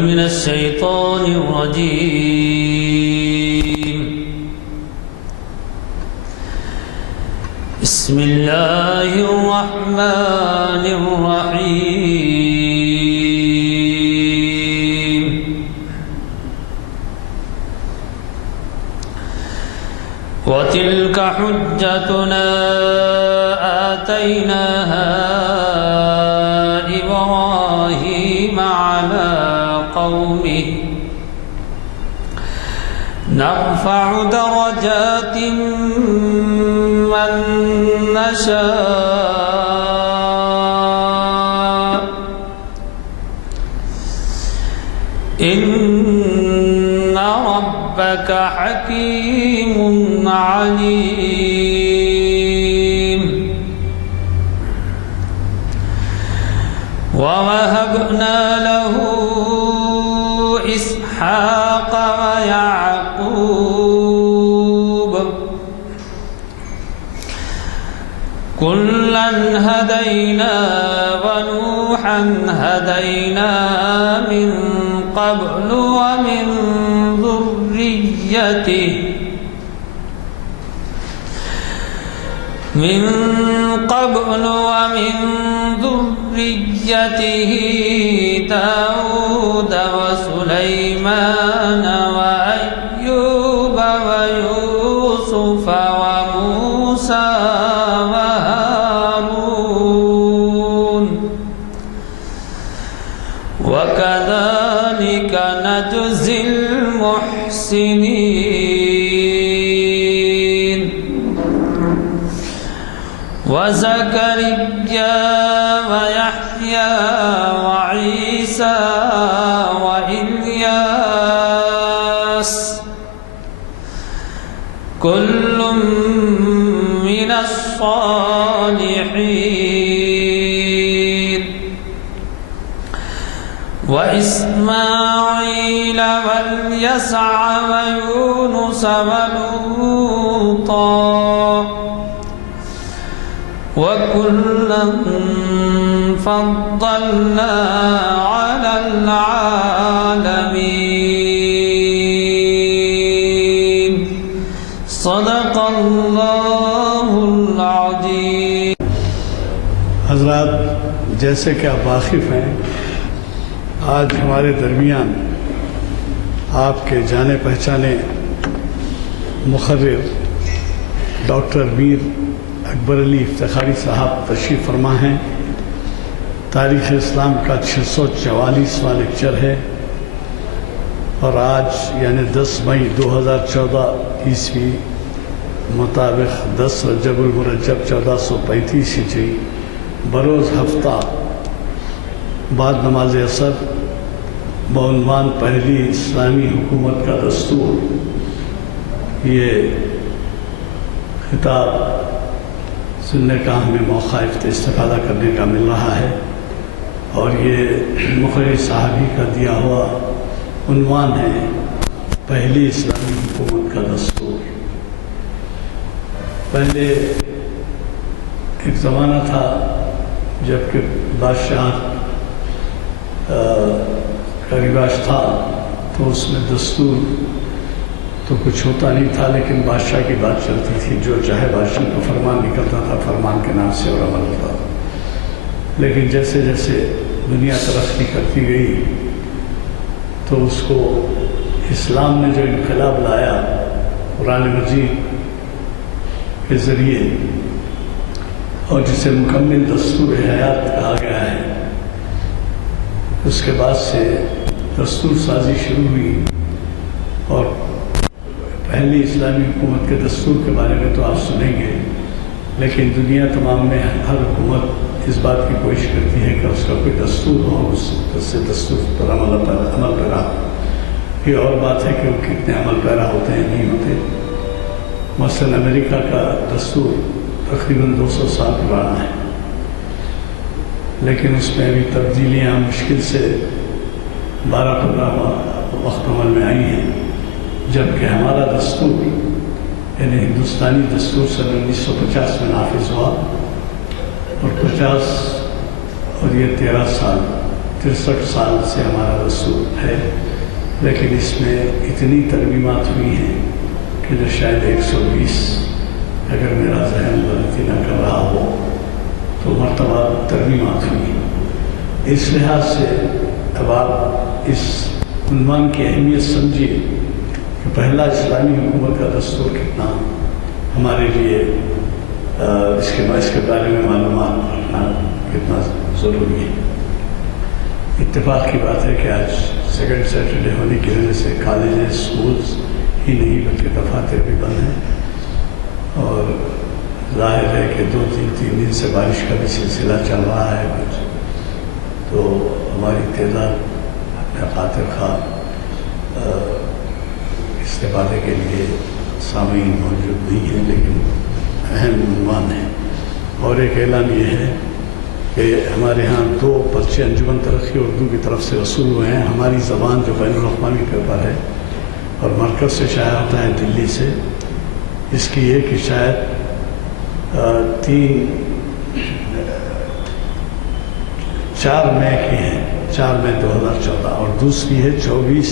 من الشيطان الرجيم. بسم الله الرحمن الرحيم. وتلك حجتنا آتيناها إبراهيم على قومه نرفع درجات من نشاء إن ربك حكيم عليم. ووهبنا له إسحاق ويعقوب كلا هدينا ونوحا هدينا من قبل ومن ذريته داود وسليمان وأيوب ويوسف وموسى وهارون وكذلك نجزي المحسنين. وزكريا ويحيى وعيسى وإلياس كل من الصالحين. وإسماعيل واليسع ويونس ولوطا وكلا فضلنا على العالمين. صدق اللہ العظیم. حضرات، جیسے کہ آپ واقف ہیں، آج ہمارے درمیان آپ کے جانے پہچانے مقرر ڈاکٹر میر اکبر علی افتخاری صاحب تشریف فرما ہیں. تاریخ اسلام کا 644واں لیکچر ہے اور آج یعنی 10 مئی 2014 عیسوی مطابق 10 رجب المرجب 1435 ہجری بروز ہفتہ بعد نماز عصر بعنوان پہلی اسلامی حکومت کا دستور، یہ خطاب سننے کا ہمیں موقع استفادہ کرنے کا مل رہا ہے اور یہ مقرر صاحبی کا دیا ہوا عنوان ہے پہلی اسلامی حکومت کا دستور. پہلے ایک زمانہ تھا جب کہ بادشاہ کا رواج تھا تو اس میں دستور تو کچھ ہوتا نہیں تھا، لیکن بادشاہ کی بات چلتی تھی، جو چاہے بادشاہ کو فرمان نکلتا تھا، فرمان کے نام سے اور عمل ہوتا تھا. لیکن جیسے جیسے دنیا ترقی کرتی گئی تو اس کو اسلام نے جو انقلاب لایا قرآن مجید کے ذریعے اور جسے مکمل دستور حیات کہا گیا ہے، اس کے بعد سے دستور سازی شروع ہوئی. اور پہلی اسلامی حکومت کے دستور کے بارے میں تو آپ سنیں گے، لیکن دنیا تمام میں ہر حکومت اس بات کی کوشش کرتی ہے کہ اس کا کوئی دستور ہو، اس سے دستور پر عمل پیرا. یہ اور بات ہے کہ وہ کتنے عمل پیرا ہوتے ہیں نہیں ہوتے. مثلا امریکہ کا دستور تقریباً 200 سال پرانا ہے، لیکن اس میں ابھی تبدیلیاں مشکل سے 12-15 وقت عمل میں آئی ہیں، جبکہ ہمارا دستور یعنی ہندوستانی دستور سن 1950 میں نافذ ہوا اور 50 اور یہ 13 سال 63 سال سے ہمارا دستور ہے. لیکن اس میں اتنی ترمیمات ہوئی ہیں کہ جو شاید 120 اگر میرا ذہن غلطی نہ کر رہا ہو تو مرتبہ ترمیمات ہوئی. اس لحاظ سے اب آپ اس عنوان کی اہمیت سمجھیے کہ پہلا اسلامی حکومت کا دستور کتنا ہمارے لیے اس کے بارے میں معلومات رکھنا کتنا ضروری ہے. اتفاق کی بات ہے کہ آج سیکنڈ سیٹرڈے ہونے کی وجہ سے کالجز اسکولز ہی نہیں بلکہ دفاتر بھی بند ہیں، اور ظاہر ہے کہ 2-3 دن سے بارش کا بھی سلسلہ چل رہا ہے کچھ، تو ہماری تعداد اپنے خاطر خواہ استفادے کے لیے سامعین موجود نہیں ہیں، لیکن اہم عنوان ہے. اور ایک اعلان یہ ہے کہ ہمارے ہاں 2 پرچے انجمن ترقی اردو کی طرف سے وصول ہوئے ہیں. ہماری زبان جو بین الاقوامی پیپر ہے اور مرکز سے شائع ہوتا ہے دلی سے، اس کی یہ کہ شاید 4 مئی کی ہیں، 4 مئی 2014، اور دوسری ہے 24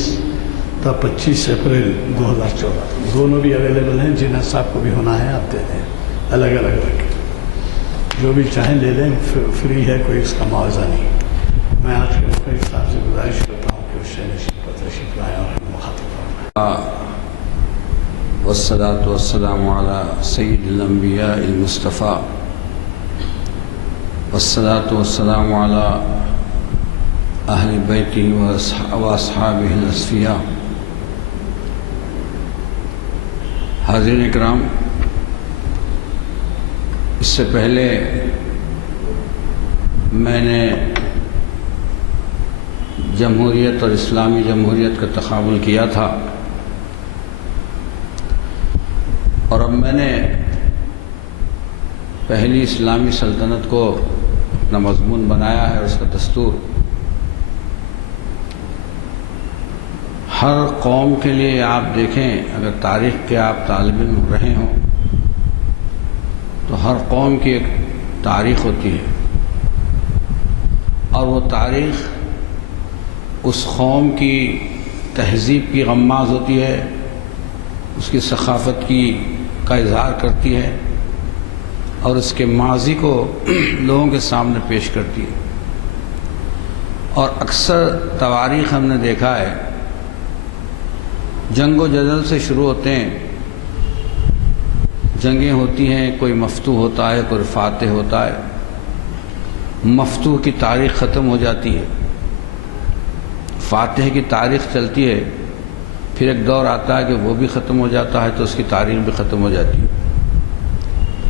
تا 25 اپریل 2014. دونوں بھی اویلیبل ہیں. جن صاحب کو بھی ہونا ہے آپ دے دیں، الگ الگ رکھیں، جو بھی چاہیں لے لیں، فری ہے، کوئی اس کا معاوضہ نہیں. میں آج کے مختلف صاحب سے گزارش کرتا ہوں کہ اس شہنشین پر تشریف لائیں اور ہم مخاطب فرمائیں. والصلاة والسلام على سید الانبیاء المصطفیٰ، والصلاة والسلام على اہل بیتہ واصحابہ الاصفیاء. حاضرین اکرام، اس سے پہلے میں نے جمہوریت اور اسلامی جمہوریت کا تقابل کیا تھا، اور اب میں نے پہلی اسلامی سلطنت کو اپنا مضمون بنایا ہے، اور اس کا دستور. ہر قوم کے لیے آپ دیکھیں، اگر تاریخ کے آپ طالب علم رہے ہوں تو ہر قوم کی ایک تاریخ ہوتی ہے، اور وہ تاریخ اس قوم کی تہذیب کی غماز ہوتی ہے، اس کی ثقافت کا اظہار کرتی ہے، اور اس کے ماضی کو لوگوں کے سامنے پیش کرتی ہے. اور اکثر تواریخ ہم نے دیکھا ہے جنگ و جدل سے شروع ہوتے ہیں، جنگیں ہوتی ہیں، کوئی مفتوح ہوتا ہے، کوئی فاتح ہوتا ہے، مفتوح کی تاریخ ختم ہو جاتی ہے، فاتح کی تاریخ چلتی ہے، پھر ایک دور آتا ہے کہ وہ بھی ختم ہو جاتا ہے تو اس کی تاریخ بھی ختم ہو جاتی ہے.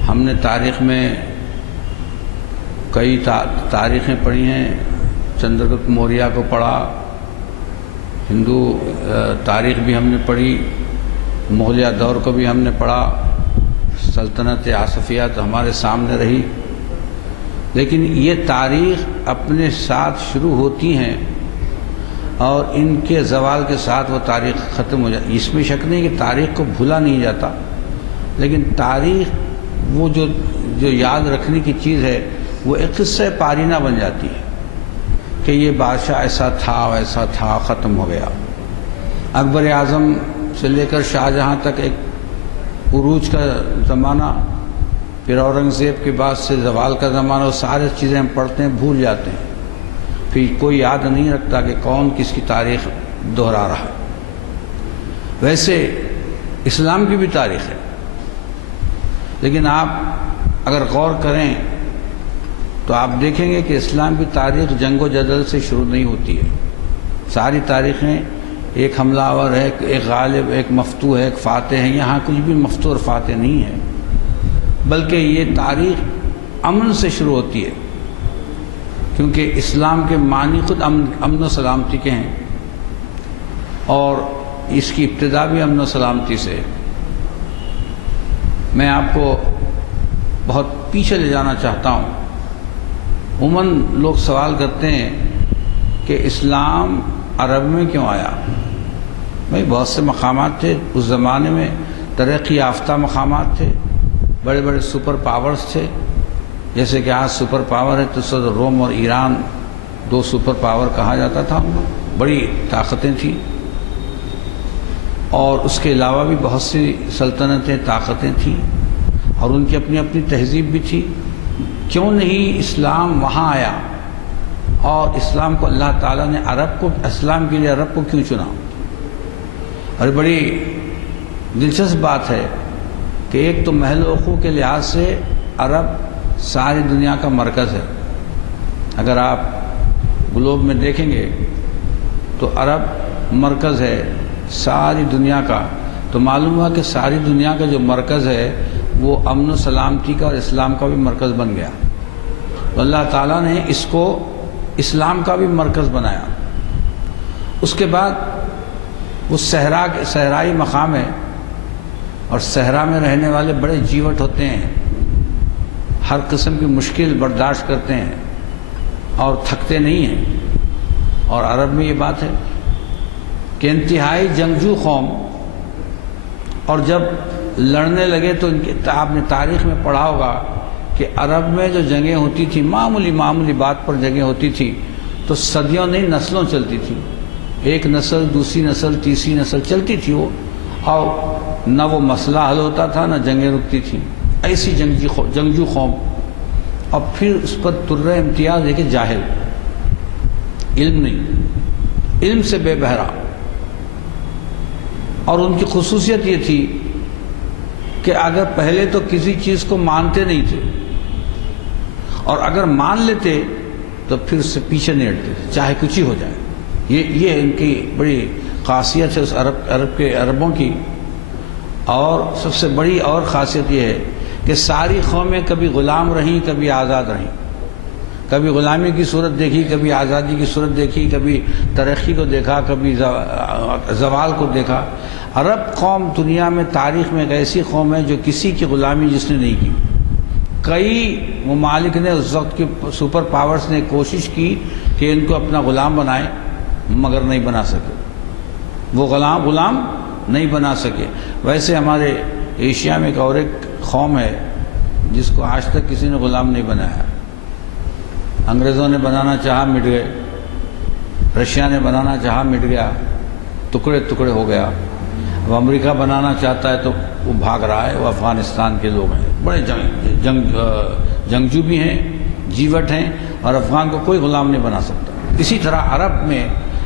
ہم نے تاریخ میں کئی تاریخیں پڑھی ہیں. چندرگپت موریہ کو پڑھا، ہندو تاریخ بھی ہم نے پڑھی، مغلیہ دور کو بھی ہم نے پڑھا، سلطنت آصفیہ تو ہمارے سامنے رہی. لیکن یہ تاریخ اپنے ساتھ شروع ہوتی ہیں اور ان کے زوال کے ساتھ وہ تاریخ ختم ہو جاتی. اس میں شک نہیں کہ تاریخ کو بھولا نہیں جاتا، لیکن تاریخ وہ جو یاد رکھنے کی چیز ہے وہ ایک قصہ پارینہ بن جاتی ہے کہ یہ بادشاہ ایسا تھا ویسا تھا، ختم ہو گیا. اکبر اعظم سے لے کر شاہجہاں تک ایک عروج کا زمانہ، پھر اورنگزیب کے بعد سے زوال کا زمانہ، وہ سارے چیزیں ہم پڑھتے ہیں بھول جاتے ہیں، پھر کوئی یاد نہیں رکھتا کہ کون کس کی تاریخ دہرا رہا ہے. ویسے اسلام کی بھی تاریخ ہے، لیکن آپ اگر غور کریں تو آپ دیکھیں گے کہ اسلام کی تاریخ جنگ و جدل سے شروع نہیں ہوتی ہے. ساری تاریخیں ایک حملہ آور ہے، ایک غالب، ایک مفتوح ہے، ایک فاتح ہے. یہاں کچھ بھی مفتوح اور فاتح نہیں ہے، بلکہ یہ تاریخ امن سے شروع ہوتی ہے، کیونکہ اسلام کے معنی خود امن و سلامتی کے ہیں، اور اس کی ابتدا بھی امن و سلامتی سے. میں آپ کو بہت پیچھے لے جانا چاہتا ہوں. عموماً لوگ سوال کرتے ہیں کہ اسلام عرب میں کیوں آیا؟ بھائی بہت سے مقامات تھے اس زمانے میں، ترقی یافتہ مقامات تھے، بڑے بڑے سپر پاورز تھے. جیسے کہ آج سپر پاور ہے تو روم اور ایران 2 سپر پاور کہا جاتا تھا. بڑی طاقتیں تھیں. اور اس کے علاوہ بھی بہت سی سلطنتیں طاقتیں تھیں اور ان کی اپنی اپنی تہذیب بھی تھی. کیوں نہیں اسلام وہاں آیا اور اسلام کو اللہ تعالیٰ نے عرب کو اسلام کے لیے عرب کو کیوں چنا؟ اور بڑی دلچسپ بات ہے کہ ایک تو محل وقوع کے لحاظ سے عرب ساری دنیا کا مرکز ہے. اگر آپ گلوب میں دیکھیں گے تو عرب مرکز ہے ساری دنیا کا. تو معلوم ہوا کہ ساری دنیا کا جو مرکز ہے وہ امن و سلامتی کا اور اسلام کا بھی مرکز بن گیا. تو اللہ تعالیٰ نے اس کو اسلام کا بھی مرکز بنایا. اس کے بعد وہ صحرائی مقام ہے اور صحرا میں رہنے والے بڑے جیوٹ ہوتے ہیں، ہر قسم کی مشکل برداشت کرتے ہیں اور تھکتے نہیں ہیں. اور عرب میں یہ بات ہے کہ انتہائی جنگجو قوم، اور جب لڑنے لگے تو آپ نے تاریخ میں پڑھا ہوگا کہ عرب میں جو جنگیں ہوتی تھیں معمولی بات پر جنگیں ہوتی تھی تو صدیوں نہیں نسلوں چلتی تھی. ایک نسل دوسری نسل تیسری نسل چلتی تھی وہ، اور نہ وہ مسئلہ حل ہوتا تھا نہ جنگیں رکتی تھیں. ایسی جنگجو قوم. اور پھر اس پر طرہ امتیاز ہے کہ جاہل، علم نہیں، علم سے بے بہرا. اور ان کی خصوصیت یہ تھی کہ اگر پہلے تو کسی چیز کو مانتے نہیں تھے اور اگر مان لیتے تو پھر اس سے پیچھے نہیں ہٹتے تھے چاہے کچھ ہی ہو جائے. یہ ان کی بڑی خاصیت ہے اس عربوں کی. اور سب سے بڑی اور خاصیت یہ ہے کہ ساری قومیں کبھی غلام رہیں کبھی آزاد رہیں. کبھی غلامی کی صورت دیکھی، کبھی آزادی کی صورت دیکھی، کبھی ترقی کو دیکھا، کبھی زوال کو دیکھا. عرب قوم دنیا میں تاریخ میں ایک ایسی قوم ہے جو کسی کی غلامی جس نے نہیں کی. کئی ممالک نے اس وقت کے سپر پاورز نے کوشش کی کہ ان کو اپنا غلام بنائے مگر نہیں بنا سکے. وہ غلام نہیں بنا سکے. ویسے ہمارے ایشیا میں ایک قوم ہے جس کو آج تک کسی نے غلام نہیں بنایا. انگریزوں نے بنانا چاہا مٹ گئے، رشیا نے بنانا چاہا مٹ گیا، ٹکڑے ٹکڑے ہو گیا. اب امریکہ بنانا چاہتا ہے تو وہ بھاگ رہا ہے. وہ افغانستان کے لوگ ہیں، بڑے جنگجو بھی ہیں، جیوٹ ہیں، اور افغان کو کوئی غلام نہیں بنا سکتا. اسی طرح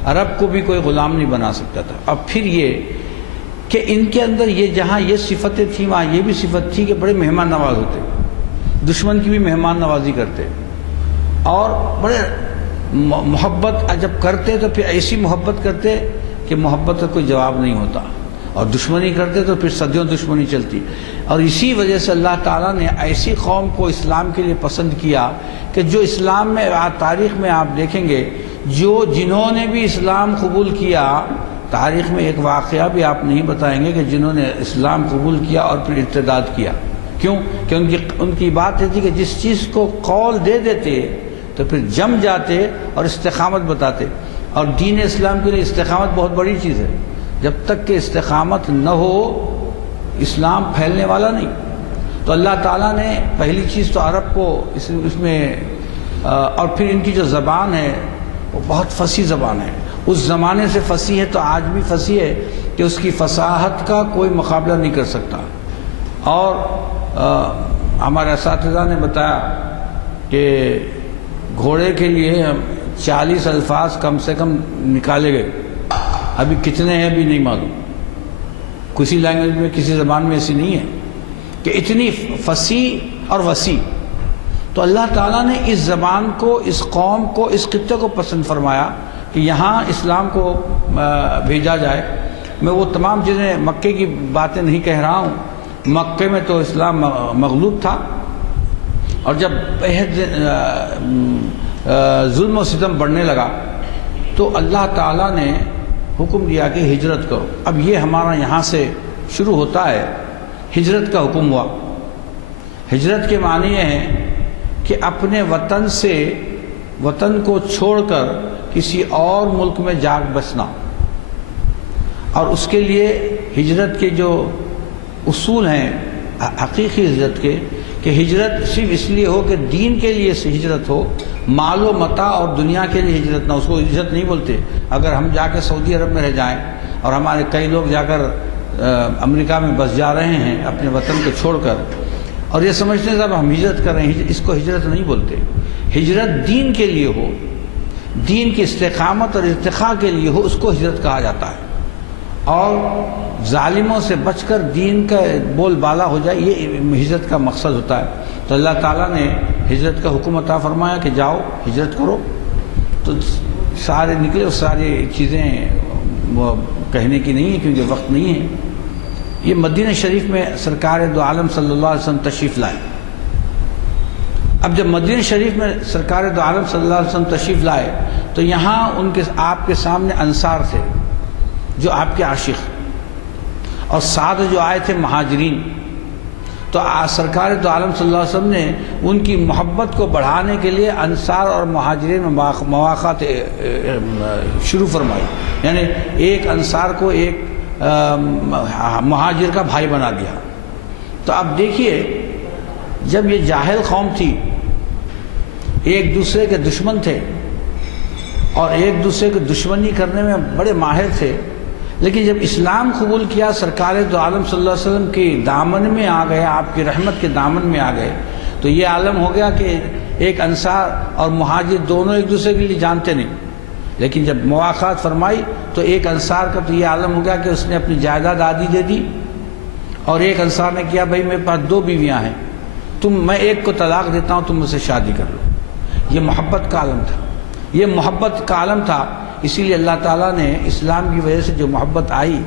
عرب کو بھی کوئی غلام نہیں بنا سکتا تھا. اب پھر یہ کہ ان کے اندر جہاں یہ صفتیں تھیں وہاں یہ بھی صفت تھی کہ بڑے مہمان نواز ہوتے، دشمن کی بھی مہمان نوازی کرتے، اور بڑے محبت جب کرتے تو پھر ایسی محبت کرتے کہ محبت کا کوئی جواب نہیں ہوتا، اور دشمنی کرتے تو پھر صدیوں دشمنی چلتی. اور اسی وجہ سے اللہ تعالیٰ نے ایسی قوم کو اسلام کے لیے پسند کیا کہ جو اسلام میں تاریخ میں آپ دیکھیں گے جنہوں نے بھی اسلام قبول کیا، تاریخ میں ایک واقعہ بھی آپ نہیں بتائیں گے کہ جنہوں نے اسلام قبول کیا اور پھر ارتداد کیا. کیوں؟ کہ ان کی بات یہ تھی کہ جس چیز کو قول دے دیتے تو پھر جم جاتے اور استقامت بتاتے. اور دین اسلام کے لیے استقامت بہت بڑی چیز ہے. جب تک کہ استقامت نہ ہو اسلام پھیلنے والا نہیں. تو اللہ تعالیٰ نے پہلی چیز تو عرب کو اس میں اور پھر ان کی جو زبان ہے وہ بہت فصیح زبان ہے. اس زمانے سے فصیح ہے تو آج بھی فصیح ہے کہ اس کی فصاحت کا کوئی مقابلہ نہیں کر سکتا. اور ہمارے اساتذہ نے بتایا کہ گھوڑے کے لیے 40 الفاظ کم سے کم نکالے گئے. ابھی کتنے ہیں بھی نہیں معلوم. کسی لینگویج میں کسی زبان میں ایسی نہیں ہے کہ اتنی فصیح اور وسیع. تو اللہ تعالیٰ نے اس زبان کو، اس قوم کو، اس خطے کو پسند فرمایا کہ یہاں اسلام کو بھیجا جائے. میں وہ تمام چیزیں مکے کی باتیں نہیں کہہ رہا ہوں. مکے میں تو اسلام مغلوب تھا، اور جب ظلم و ستم بڑھنے لگا تو اللہ تعالیٰ نے حکم دیا کہ ہجرت کرو. اب یہ ہمارا یہاں سے شروع ہوتا ہے، ہجرت کا حکم ہوا. ہجرت کے معنی یہ ہے کہ اپنے وطن کو چھوڑ کر کسی اور ملک میں جا بسنا. اور اس کے لیے ہجرت کے جو اصول ہیں حقیقی ہجرت کے، کہ ہجرت صرف اس لیے ہو کہ دین کے لیے ہجرت ہو، مال و متاع اور دنیا کے لیے ہجرت نہ. اس کو ہجرت نہیں بولتے. اگر ہم جا کے سعودی عرب میں رہ جائیں اور ہمارے کئی لوگ جا کر امریکہ میں بس جا رہے ہیں اپنے وطن کو چھوڑ کر، اور یہ سمجھتے ہیں صاحب ہم ہجرت کر رہے ہیں. اس کو ہجرت نہیں بولتے. ہجرت دین کے لیے ہو، دین کی استقامت اور ارتقاء کے لیے ہو، اس کو ہجرت کہا جاتا ہے. اور ظالموں سے بچ کر دین کا بول بالا ہو جائے، یہ ہجرت کا مقصد ہوتا ہے. تو اللہ تعالیٰ نے ہجرت کا حکم عطا فرمایا کہ جاؤ ہجرت کرو. تو سارے نکلے، ساری چیزیں وہ کہنے کی نہیں ہے کیونکہ وقت نہیں ہے. یہ مدینہ شریف میں سرکار دو عالم صلی اللہ علیہ وسلم تشریف لائے. اب جب مدینہ شریف میں سرکار دو عالم صلی اللہ علیہ وسلم تشریف لائے تو یہاں آپ کے سامنے انصار تھے جو آپ کے عاشق، اور ساتھ جو آئے تھے مہاجرین. تو سرکار دو عالم صلی اللہ علیہ وسلم نے ان کی محبت کو بڑھانے کے لیے انصار اور مہاجرین میں مواقع شروع فرمائی. یعنی ایک انصار کو ایک مہاجر کا بھائی بنا دیا. تو اب دیکھیے، جب یہ جاہل قوم تھی، ایک دوسرے کے دشمن تھے اور ایک دوسرے کو دشمنی کرنے میں بڑے ماہر تھے، لیکن جب اسلام قبول کیا، سرکار دو عالم صلی اللہ علیہ وسلم کے دامن میں آ گئے، آپ کی رحمت کے دامن میں آ گئے، تو یہ عالم ہو گیا کہ ایک انصار اور مہاجر دونوں ایک دوسرے کے لیے جانتے نہیں. لیکن جب مواقعات فرمائی تو ایک انصار کا تو یہ عالم ہو گیا کہ اس نے اپنی جائیداد آدھی دے دی، اور ایک انصار نے کیا بھائی میرے پاس 2 بیویاں ہیں، میں ایک کو طلاق دیتا ہوں، تم مجھ سے شادی کر لو. یہ محبت کا عالم تھا، یہ محبت کا عالم تھا. اسی لیے اللہ تعالیٰ نے اسلام کی وجہ سے جو محبت آئی،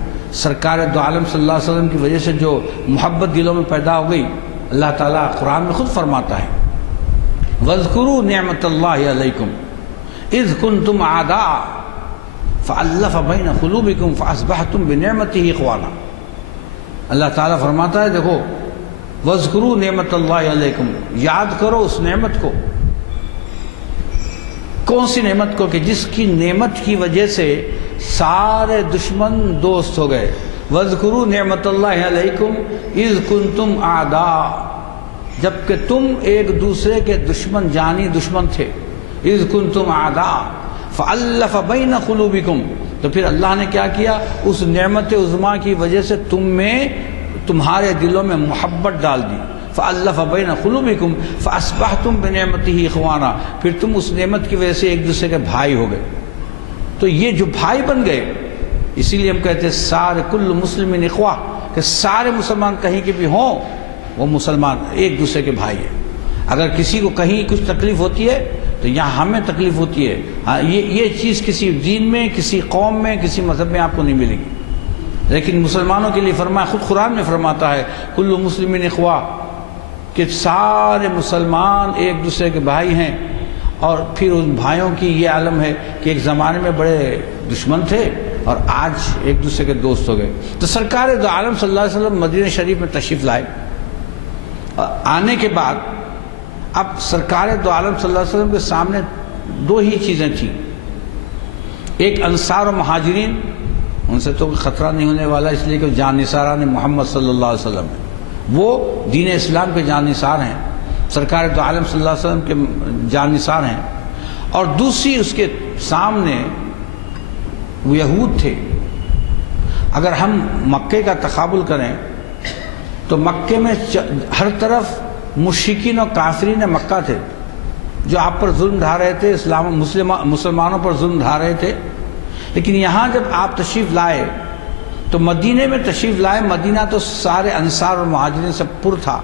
سرکار دو عالم صلی اللہ علیہ وسلم کی وجہ سے جو محبت دلوں میں پیدا ہو گئی، اللہ تعالیٰ قرآن میں خود فرماتا ہے وَاذْكُرُوا نِعْمَةَ اللَّهِ عَلَيْكُمْ إِذْ كُنْتُمْ أَعْدَاءً فَأَلَّفَ بَيْنَ قُلُوبِكُمْ فَأَصْبَحْتُمْ بِنِعْمَتِهِ إِخْوَانًا. اللہ تعالیٰ فرماتا ہے دیکھو وَاذْكُرُوا نِعْمَةَ اللَّهِ عَلَيْكُمْ، یاد کرو اس نعمت کو. کون سی نعمت کو؟ کہ جس کی نعمت کی وجہ سے سارے دشمن دوست ہو گئے. وَاذْكُرُوا نِعْمَةَ اللَّهِ عَلَيْكُمْ إِذْ كُنْتُمْ أَعْدَاءً، جبکہ تم ایک دوسرے کے دشمن، جانی دشمن تھے. إِذْ كُنْتُمْ أَعْدَاءً فَأَلَّفَ بَيْنَ قُلُوبِكُمْ، تو پھر اللہ نے کیا کیا؟ اس نعمت عظمیٰ کی وجہ سے تم میں، تمہارے دلوں میں محبت ڈال دی. فَأَلَّفَ بَيْنَ قُلُوبِكُمْ فَأَصْبَحْتُمْ بِنِعْمَتِهِ إِخْوَانًا، پھر تم اس نعمت کی وجہ سے ایک دوسرے کے بھائی ہو گئے. تو یہ جو بھائی بن گئے، اسی لیے ہم کہتے ہیں سارے کل مسلم اخوہ، کہ سارے مسلمان کہیں کے بھی ہوں وہ مسلمان ایک دوسرے کے بھائی ہیں. اگر کسی کو کہیں کچھ تکلیف ہوتی ہے تو یہاں ہمیں تکلیف ہوتی ہے. یہ چیز کسی دین میں، کسی قوم میں، کسی مذہب میں آپ کو نہیں ملے گی. لیکن مسلمانوں کے لیے فرمایا، خود قرآن میں فرماتا ہے کل مسلم اخوہ، کہ سارے مسلمان ایک دوسرے کے بھائی ہیں. اور پھر ان بھائیوں کی یہ عالم ہے کہ ایک زمانے میں بڑے دشمن تھے اور آج ایک دوسرے کے دوست ہو گئے. تو سرکار دو عالم صلی اللہ علیہ وسلم مدینہ شریف میں تشریف لائے. آنے کے بعد اب سرکار دو عالم صلی اللہ علیہ وسلم کے سامنے 2 ہی چیزیں تھیں. ایک انصار و مہاجرین، ان سے تو خطرہ نہیں ہونے والا، اس لیے کہ جان نثاران محمد صلی اللہ علیہ وسلم ہے، وہ دین اسلام کے جان نثار ہیں، سرکار دو عالم صلی اللہ علیہ وسلم کے جان نثار ہیں. اور دوسری اس کے سامنے وہ یہود تھے. اگر ہم مکے کا تقابل کریں تو مکے میں ہر طرف مشرکین و کافرین مکہ تھے جو آپ پر ظلم ڈھا رہے تھے، مسلمانوں پر ظلم ڈھا رہے تھے. لیکن یہاں جب آپ تشریف لائے تو مدینے میں تشریف لائے. مدینہ تو سارے انصار اور مہاجرین سے پر تھا،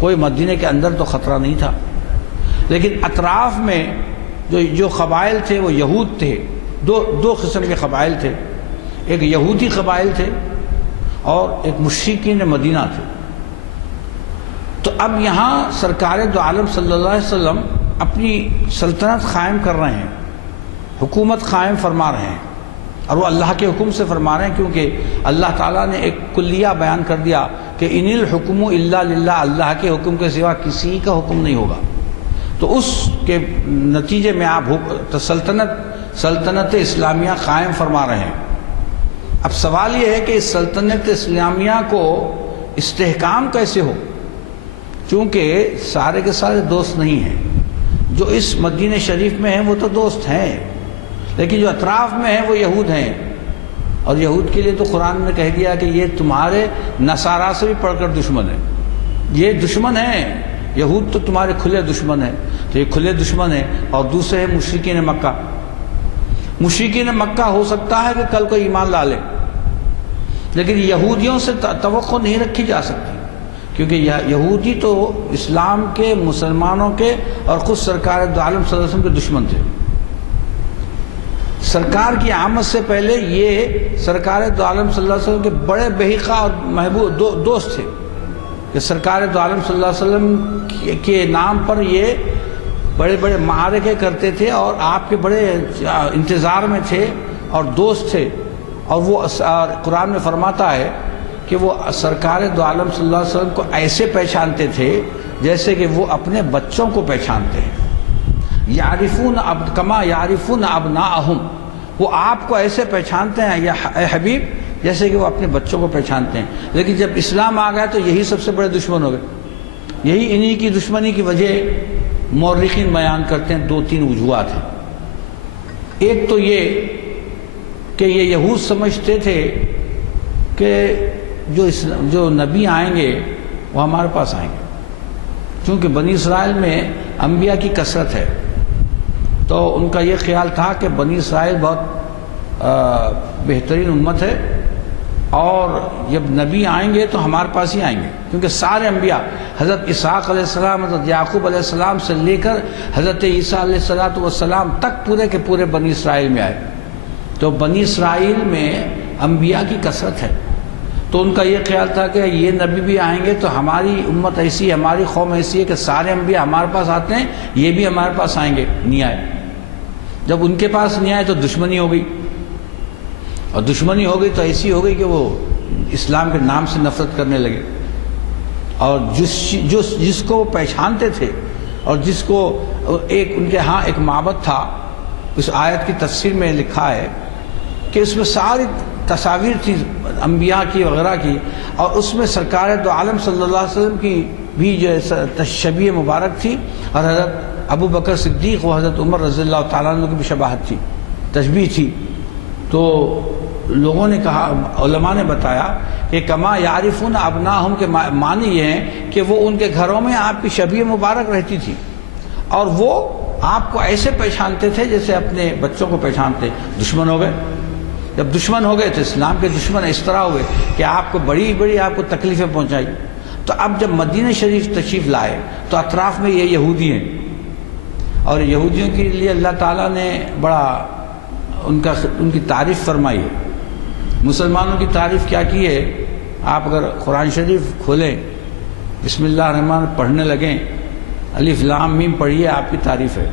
کوئی مدینے کے اندر تو خطرہ نہیں تھا. لیکن اطراف میں جو قبائل تھے وہ یہود تھے. دو قسم کے قبائل تھے، ایک یہودی قبائل تھے اور ایک مشرکین مدینہ تھے. تو اب یہاں سرکار دو عالم صلی اللہ علیہ وسلم اپنی سلطنت قائم کر رہے ہیں، حکومت قائم فرما رہے ہیں، اور وہ اللہ کے حکم سے فرما رہے ہیں، کیونکہ اللہ تعالیٰ نے ایک کلیہ بیان کر دیا کہ ان الحکم الا للہ، اللہ کے حکم کے سوا کسی کا حکم نہیں ہوگا. تو اس کے نتیجے میں آپ سلطنت اسلامیہ قائم فرما رہے ہیں. اب سوال یہ ہے کہ اس سلطنت اسلامیہ کو استحکام کیسے ہو، چونکہ سارے کے سارے دوست نہیں ہیں. جو اس مدینہ شریف میں ہیں وہ تو دوست ہیں، لیکن جو اطراف میں ہیں وہ یہود ہیں، اور یہود کے لیے تو قرآن نے کہہ دیا کہ یہ تمہارے نصارہ سے بھی پڑھ کر دشمن ہے، یہ دشمن ہے، یہود تو تمہارے کھلے دشمن ہیں، تو یہ کھلے دشمن ہیں۔ اور دوسرے ہیں مشرکین مکہ۔ مشرکین مکہ ہو سکتا ہے کہ کل کو ایمان لا لے، لیکن یہودیوں سے توقع نہیں رکھی جا سکتی، کیونکہ یہودی تو اسلام کے، مسلمانوں کے اور خود سرکار دو عالم صلی اللہ علیہ وسلم کے دشمن تھے۔ سرکار کی آمد سے پہلے یہ سرکار دو عالم صلی اللہ علیہ وسلم کے بڑے بہیقہ اور محبوب دوست تھے، کہ سرکار دو عالم صلی اللہ علیہ وسلم کے نام پر یہ بڑے بڑے معارکے کرتے تھے اور آپ کے بڑے انتظار میں تھے اور دوست تھے۔ اور وہ قرآن میں فرماتا ہے کہ وہ سرکار دو عالم صلی اللہ علیہ وسلم کو ایسے پہچانتے تھے جیسے کہ وہ اپنے بچوں کو پہچانتے ہیں۔ یعرفون کما یعرفون ابناءہم، وہ آپ کو ایسے پہچانتے ہیں یا اے حبیب جیسے کہ وہ اپنے بچوں کو پہچانتے ہیں۔ لیکن جب اسلام آ گیا تو یہی سب سے بڑے دشمن ہو گئے۔ یہی انہی کی دشمنی کی وجہ مورخین بیان کرتے ہیں، 2-3 وجوہات ہیں۔ ایک تو یہ کہ یہ یہود سمجھتے تھے کہ جو نبی آئیں گے وہ ہمارے پاس آئیں گے، چونکہ بنی اسرائیل میں انبیاء کی کثرت ہے، تو ان کا یہ خیال تھا کہ بنی اسرائیل بہت بہترین امت ہے اور جب نبی آئیں گے تو ہمارے پاس ہی آئیں گے، کیونکہ سارے انبیاء حضرت اسحاق علیہ السلام، حضرت یعقوب علیہ السلام سے لے کر حضرت عیسیٰ علیہ السلام تک پورے کے پورے بنی اسرائیل میں آئے، تو بنی اسرائیل میں انبیاء کی کثرت ہے، تو ان کا یہ خیال تھا کہ یہ نبی بھی آئیں گے تو ہماری امت ایسی ہے، ہماری قوم ایسی ہے کہ سارے انبیاء ہمارے پاس آتے ہیں، یہ بھی ہمارے پاس آئیں گے۔ نہیں آئے۔ جب ان کے پاس نہیں آئے تو دشمنی ہو گئی، اور دشمنی ہو گئی تو ایسی ہو گئی کہ وہ اسلام کے نام سے نفرت کرنے لگے، اور جس کو وہ پہچانتے تھے اور جس کو ان کے ہاں ایک معبد تھا، اس آیت کی تفسیر میں لکھا ہے کہ اس میں ساری تصاویر تھی انبیاء کی وغیرہ کی، اور اس میں سرکار دو عالم صلی اللہ علیہ وسلم کی بھی جو شبیہ مبارک تھی، اور حضرت ابو بکر صدیق و حضرت عمر رضی اللہ تعالیٰ عنہ کی بھی شباہت تھی، تشبیہ تھی۔ تو لوگوں نے کہا، علماء نے بتایا کہ کما یعرفون ابناہم کے معنی یہ ہیں کہ وہ ان کے گھروں میں آپ کی شبیہ مبارک رہتی تھی، اور وہ آپ کو ایسے پہچانتے تھے جیسے اپنے بچوں کو پہچانتے۔ دشمن ہو گئے، جب دشمن ہو گئے تو اسلام کے دشمن اس طرح ہوئے کہ آپ کو بڑی آپ کو تکلیفیں پہنچائی۔ تو اب جب مدینہ شریف تشریف لائے تو اطراف میں یہ یہودی ہیں، اور یہودیوں کے لیے اللہ تعالیٰ نے بڑا ان کی تعریف فرمائی ہے۔ مسلمانوں کی تعریف کیا کی ہے؟ آپ اگر قرآن شریف کھولیں، بسم اللہ الرحمن پڑھنے لگیں، الف لام میم پڑھیے، آپ کی تعریف ہے۔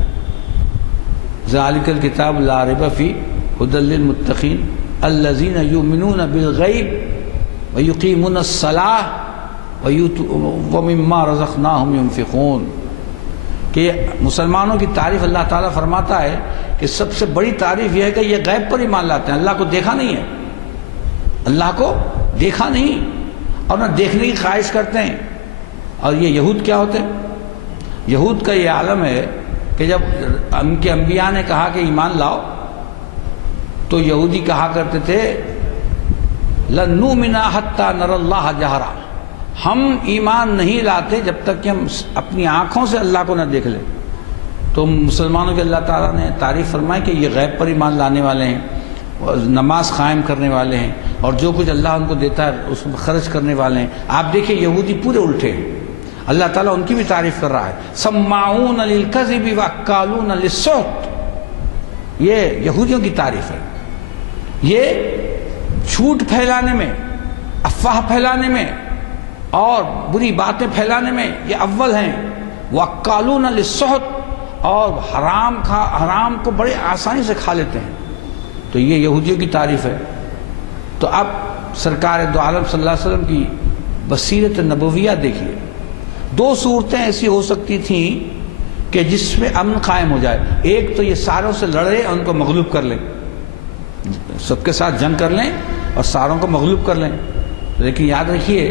ذالک الکتاب لا ریب فیہ ھدی للمتقین الذین یؤمنون بالغیب ویقیمون الصلاۃ ومما رزقناہم ینفقون، کہ مسلمانوں کی تعریف اللہ تعالیٰ فرماتا ہے کہ سب سے بڑی تعریف یہ ہے کہ یہ غیب پر ایمان لاتے ہیں، اللہ کو دیکھا نہیں ہے، اللہ کو دیکھا نہیں اور نہ دیکھنے کی خواہش کرتے ہیں۔ اور یہ یہود کیا ہوتے ہیں؟ یہود کا یہ عالم ہے کہ جب ان کے انبیاء نے کہا کہ ایمان لاؤ تو یہودی کہا کرتے تھے لن نؤمن حتی نری اللہ جہرا، ہم ایمان نہیں لاتے جب تک کہ ہم اپنی آنکھوں سے اللہ کو نہ دیکھ لیں۔ تو مسلمانوں کے اللہ تعالیٰ نے تعریف فرمائی کہ یہ غیب پر ایمان لانے والے ہیں، نماز قائم کرنے والے ہیں، اور جو کچھ اللہ ان کو دیتا ہے اس میں خرچ کرنے والے ہیں۔ آپ دیکھیں یہودی پورے الٹے ہیں، اللہ تعالیٰ ان کی بھی تعریف کر رہا ہے، سماعون للکذب واکالون للسحت، یہ یہودیوں کی تعریف ہے۔ یہ جھوٹ پھیلانے میں، افواہ پھیلانے میں اور بری باتیں پھیلانے میں یہ اول ہیں، واکالون للسحت، اور حرام کو بڑے آسانی سے کھا لیتے ہیں، تو یہ یہودیوں کی تعریف ہے۔ تو اب سرکار دو عالم صلی اللہ علیہ وسلم کی بصیرت نبویہ دیکھیے، 2 صورتیں ایسی ہو سکتی تھیں کہ جس میں امن قائم ہو جائے۔ ایک تو یہ ساروں سے لڑے اور ان کو مغلوب کر لیں، سب کے ساتھ جنگ کر لیں اور ساروں کو مغلوب کر لیں، لیکن یاد رکھیے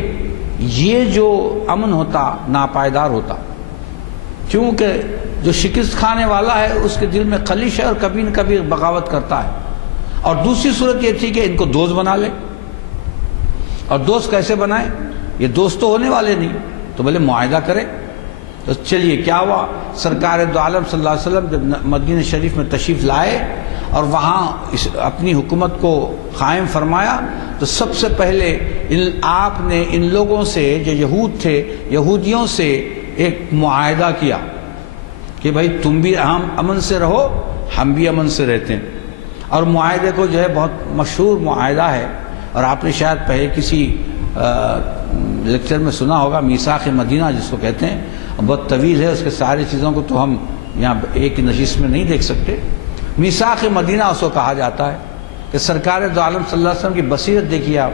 یہ جو امن ہوتا ناپائیدار ہوتا، کیونکہ جو شکست کھانے والا ہے اس کے دل میں خلش ہے اور کبھی نہ کبھی بغاوت کرتا ہے، اور دوسری صورت یہ تھی کہ ان کو دوست بنا لے. اور دوست کیسے بنائے؟ یہ دوست تو ہونے والے نہیں، تو بولے معاہدہ کرے. تو چلیے کیا ہوا، سرکار دو عالم صلی اللہ علیہ وسلم جب مدینہ شریف میں تشریف لائے اور وہاں اپنی حکومت کو قائم فرمایا، تو سب سے پہلے آپ نے ان لوگوں سے جو یہود تھے، یہودیوں سے ایک معاہدہ کیا کہ بھائی تم بھی امن سے رہو، ہم بھی امن سے رہتے ہیں. اور معاہدے کو جو ہے بہت مشہور معاہدہ ہے، اور آپ نے شاید پہلے کسی لیکچر میں سنا ہوگا، میثاق مدینہ جس کو کہتے ہیں. بہت طویل ہے، اس کے ساری چیزوں کو تو ہم یہاں ایک نشست میں نہیں دیکھ سکتے. میثاق مدینہ اس کو کہا جاتا ہے کہ سرکار دو عالم صلی اللہ علیہ وسلم کی بصیرت دیکھیے آپ،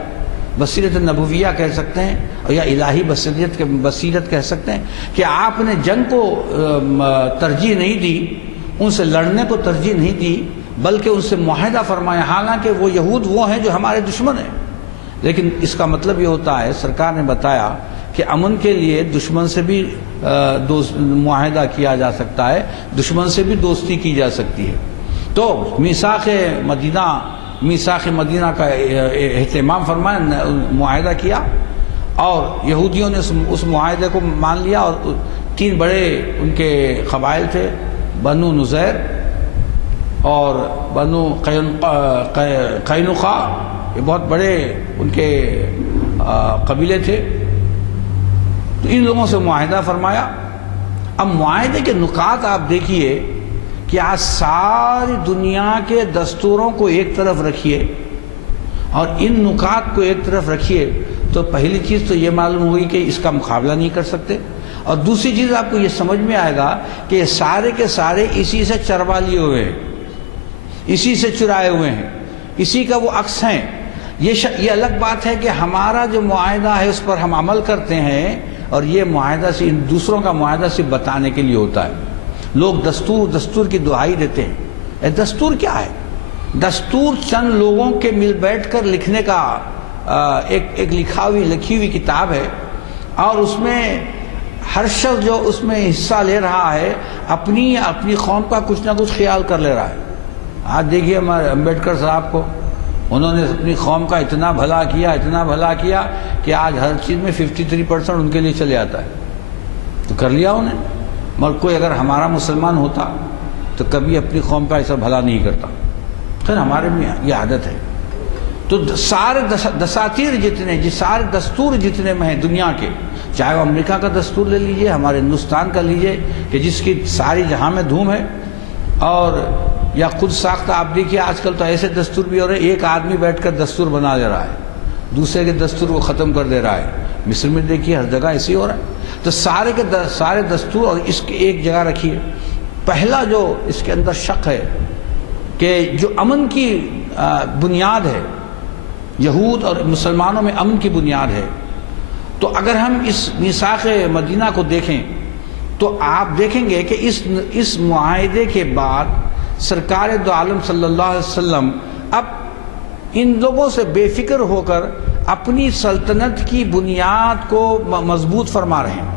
بصیرت نبویہ کہہ سکتے ہیں یا الہی بصیرت کہہ سکتے ہیں، کہ آپ نے جنگ کو ترجیح نہیں دی، ان سے لڑنے کو ترجیح نہیں دی، بلکہ ان سے معاہدہ فرمایا. حالانکہ وہ یہود وہ ہیں جو ہمارے دشمن ہیں، لیکن اس کا مطلب یہ ہوتا ہے، سرکار نے بتایا کہ امن کے لیے دشمن سے بھی معاہدہ کیا جا سکتا ہے، دشمن سے بھی دوستی کی جا سکتی ہے. تو میثاق مدینہ کا اہتمام فرمایا، معاہدہ کیا، اور یہودیوں نے اس معاہدے کو مان لیا. اور 3 بڑے ان کے قبائل تھے، بنو نذیر اور بنو قینقاع، یہ بہت بڑے ان کے قبیلے تھے. تو ان لوگوں سے معاہدہ فرمایا. اب معاہدے کے نکات آپ دیکھیے کہ آج ساری دنیا کے دستوروں کو ایک طرف رکھیے اور ان نکات کو ایک طرف رکھیے، تو پہلی چیز تو یہ معلوم ہوگی کہ اس کا مقابلہ نہیں کر سکتے. اور دوسری چیز آپ کو یہ سمجھ میں آئے گا کہ یہ سارے کے سارے اسی سے چروا لیے ہوئے ہیں، اسی سے چرائے ہوئے ہیں، اسی کا وہ عکس ہیں. یہ الگ بات ہے کہ ہمارا جو معاہدہ ہے اس پر ہم عمل کرتے ہیں، اور یہ معاہدہ سے دوسروں کا معاہدہ سے بتانے کے لیے ہوتا ہے. لوگ دستور کی دہائی دیتے ہیں. دستور کیا ہے؟ دستور چند لوگوں کے مل بیٹھ کر لکھنے کا ایک لکھی ہوئی کتاب ہے، اور اس میں ہر شخص جو اس میں حصہ لے رہا ہے اپنی قوم کا کچھ نہ کچھ خیال کر لے رہا ہے. آج دیکھیے ہمارے امبیڈکر صاحب کو، انہوں نے اپنی قوم کا اتنا بھلا کیا کہ آج ہر چیز میں 53% ان کے لیے چلے آتا ہے. تو کر لیا انہیں. مگر کوئی اگر ہمارا مسلمان ہوتا تو کبھی اپنی قوم کا ایسا بھلا نہیں کرتا. خیر ہمارے میں یہ عادت ہے. تو سارے دساتیر سارے دستور جتنے میں ہیں دنیا کے، چاہے وہ امریکہ کا دستور لے لیجئے، ہمارے ہندوستان کا لیجئے کہ جس کی ساری جہاں میں دھوم ہے، اور یا خود ساختہ. آپ دیکھیے آج کل تو ایسے دستور بھی ہو رہے ہیں، ایک آدمی بیٹھ کر دستور بنا لے رہا ہے، دوسرے کے دستور کو ختم کر دے رہا ہے. مصر میں دیکھیے ہر جگہ ایسے ہی ہو رہا ہے. تو سارے دستور اور اس کے ایک جگہ رکھیے. پہلا جو اس کے اندر شک ہے کہ جو امن کی بنیاد ہے، یہود اور مسلمانوں میں امن کی بنیاد ہے، تو اگر ہم اس میثاق مدینہ کو دیکھیں تو آپ دیکھیں گے کہ اس معاہدے کے بعد سرکار دو عالم صلی اللہ علیہ وسلم اب ان لوگوں سے بے فکر ہو کر اپنی سلطنت کی بنیاد کو مضبوط فرما رہے ہیں.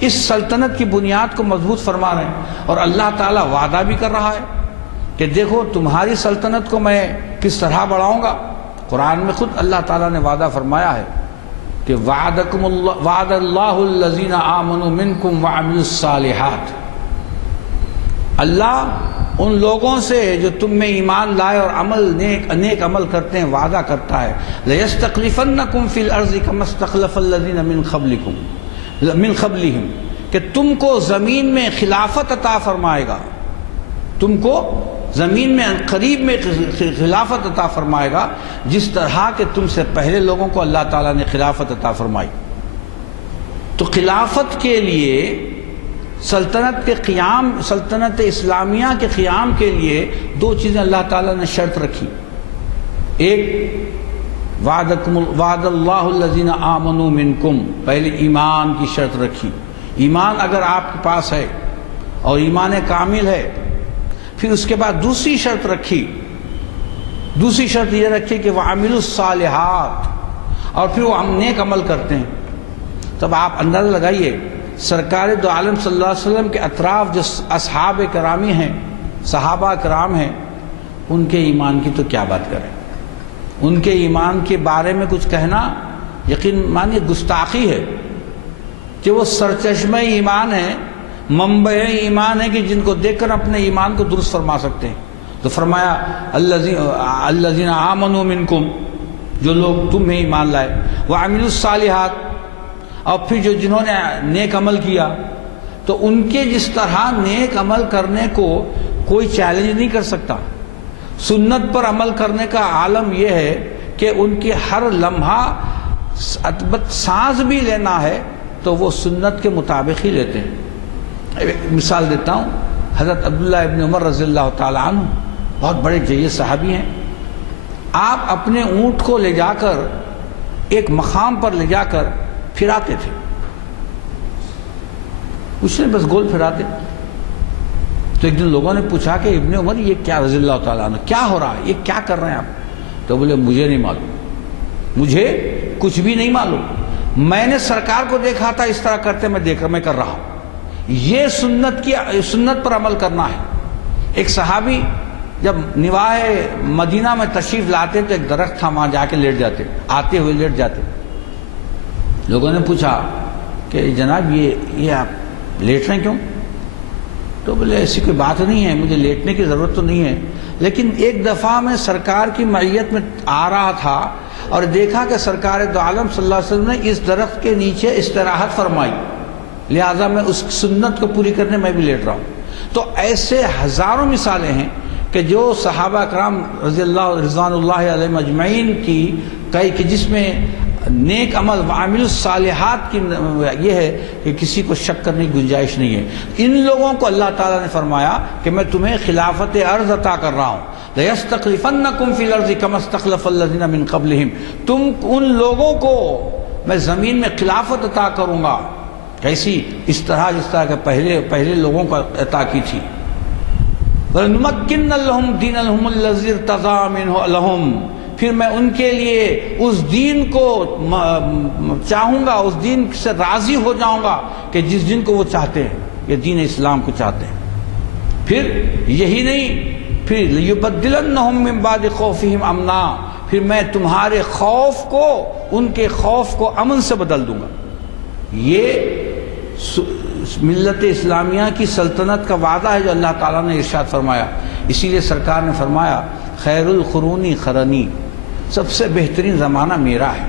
اس سلطنت کی بنیاد کو مضبوط فرما رہے ہیں، اور اللہ تعالیٰ وعدہ بھی کر رہا ہے کہ دیکھو تمہاری سلطنت کو میں کس طرح بڑھاؤں گا. قرآن میں خود اللہ تعالیٰ نے وعدہ فرمایا ہے کہ وعد اللہ الذین آمنوا منکم وعملوا الصالحات. اللہ ان لوگوں سے جو تم میں ایمان لائے اور نیک عمل کرتے ہیں وعدہ کرتا ہے. لَيَسْتَخْلِفَنَّكُمْ فِي الْأَرْضِ كَمَا اسْتَخْلَفَ الَّذِينَ مِنْ قَبْلِهِمْ کہ تم کو زمین میں خلافت عطا فرمائے گا، تم کو زمین میں قریب میں خلافت عطا فرمائے گا جس طرح کہ تم سے پہلے لوگوں کو اللہ تعالیٰ نے خلافت عطا فرمائی. تو خلافت کے لیے سلطنت اسلامیہ کے قیام کے لیے 2 چیزیں اللہ تعالیٰ نے شرط رکھی. ایک وعد اللہ الذین آمنوا منکم، پہلے ایمان کی شرط رکھی. ایمان اگر آپ کے پاس ہے اور ایمان کامل ہے، پھر اس کے بعد دوسری شرط یہ رکھی کہ وعملوا الصالحات، اور پھر وہ ہم نیک عمل کرتے ہیں. تب آپ اندازہ لگائیے سرکار دو عالم صلی اللہ علیہ وسلم کے اطراف جو اصحاب کرامی ہیں، صحابہ کرام ہیں، ان کے ایمان کی تو کیا بات کریں. ان کے ایمان کے بارے میں کچھ کہنا یقین مانیے گستاخی ہے کہ وہ سرچشمہ ایمان ہے، منبع ایمان ہے کہ جن کو دیکھ کر اپنے ایمان کو درست فرما سکتے ہیں. تو فرمایا الذین آمنوا منکم، جو لوگ تم میں ایمان لائے، وعملوا الصالحات، اور پھر جو جنہوں نے نیک عمل کیا. تو ان کے جس طرح نیک عمل کرنے کو کوئی چیلنج نہیں کر سکتا. سنت پر عمل کرنے کا عالم یہ ہے کہ ان کی ہر لمحہ سانس بھی لینا ہے تو وہ سنت کے مطابق ہی لیتے ہیں. ایک مثال دیتا ہوں، حضرت عبداللہ ابن عمر رضی اللہ تعالیٰ عنہ بہت بڑے جلیل صحابی ہیں. آپ اپنے اونٹ کو لے جا کر ایک مقام پر لے جا کر پھراتے تھے، کچھ نہیں بس گول پھراتے. تو ایک دن لوگوں نے پوچھا کہ ابن عمر یہ کیا رضی اللہ تعالیٰ عنہ کیا ہو رہا ہے، یہ کیا کر رہے ہیں آپ؟ تو بولے مجھے نہیں معلوم، مجھے کچھ بھی نہیں معلوم، میں نے سرکار کو دیکھا تھا اس طرح کرتے، میں کر رہا ہوں. یہ سنت پر عمل کرنا ہے. ایک صحابی جب نواح مدینہ میں تشریف لاتے تو ایک درخت تھا، وہاں جا کے لیٹ جاتے، آتے ہوئے لیٹ جاتے. لوگوں نے پوچھا کہ جناب یہ آپ لیٹ رہے ہیں کیوں؟ تو بولے ایسی کوئی بات نہیں ہے، مجھے لیٹنے کی ضرورت تو نہیں ہے، لیکن ایک دفعہ میں سرکار کی معیت میں آ رہا تھا اور دیکھا کہ سرکار دو عالم صلی اللہ علیہ وسلم نے اس درخت کے نیچے استراحت فرمائی، لہٰذا میں اس سنت کو پوری کرنے میں بھی لیٹ رہا ہوں. تو ایسے ہزاروں مثالیں ہیں کہ جو صحابہ اکرام رضی اللہ رضوان اللہ علیہ اجمعین کی کہ جس میں نیک عمل وعامل الصالحات کی یہ ہے کہ کسی کو شک کرنے کی گنجائش نہیں ہے. ان لوگوں کو اللہ تعالیٰ نے فرمایا کہ میں تمہیں خلافت ارض عطا کر رہا ہوں. لَيَسْتَخْلِفَنَّكُمْ فِي الْأَرْضِ كَمَا اسْتَخْلَفَ الَّذِينَ مِنْ قَبْلِهِمْ، تم ان لوگوں کو میں زمین میں خلافت عطا کروں گا. کیسی؟ اس طرح جس طرح کہ پہلے لوگوں کو عطا کی تھی. وَلَنُمَكِّنَّ لَهُمْ دِينَهُمُ الَّذِي ارْتَضَىٰ مِنْهُ لَهُمْ، پھر میں ان کے لیے اس دین کو چاہوں گا، اس دین سے راضی ہو جاؤں گا کہ جس دین کو وہ چاہتے ہیں، یہ دین اسلام کو چاہتے ہیں. پھر یہی نہیں، پھر لِيُبَدِّلَنَّهُمْ مِنْ بَعْدِ خَوْفِهِمْ أَمْنًا، پھر میں تمہارے خوف کو، ان کے خوف کو امن سے بدل دوں گا. یہ ملت اسلامیہ کی سلطنت کا وعدہ ہے جو اللہ تعالیٰ نے ارشاد فرمایا. اسی لیے سرکار نے فرمایا خیر القرونی قرنی، سب سے بہترین زمانہ میرا ہے.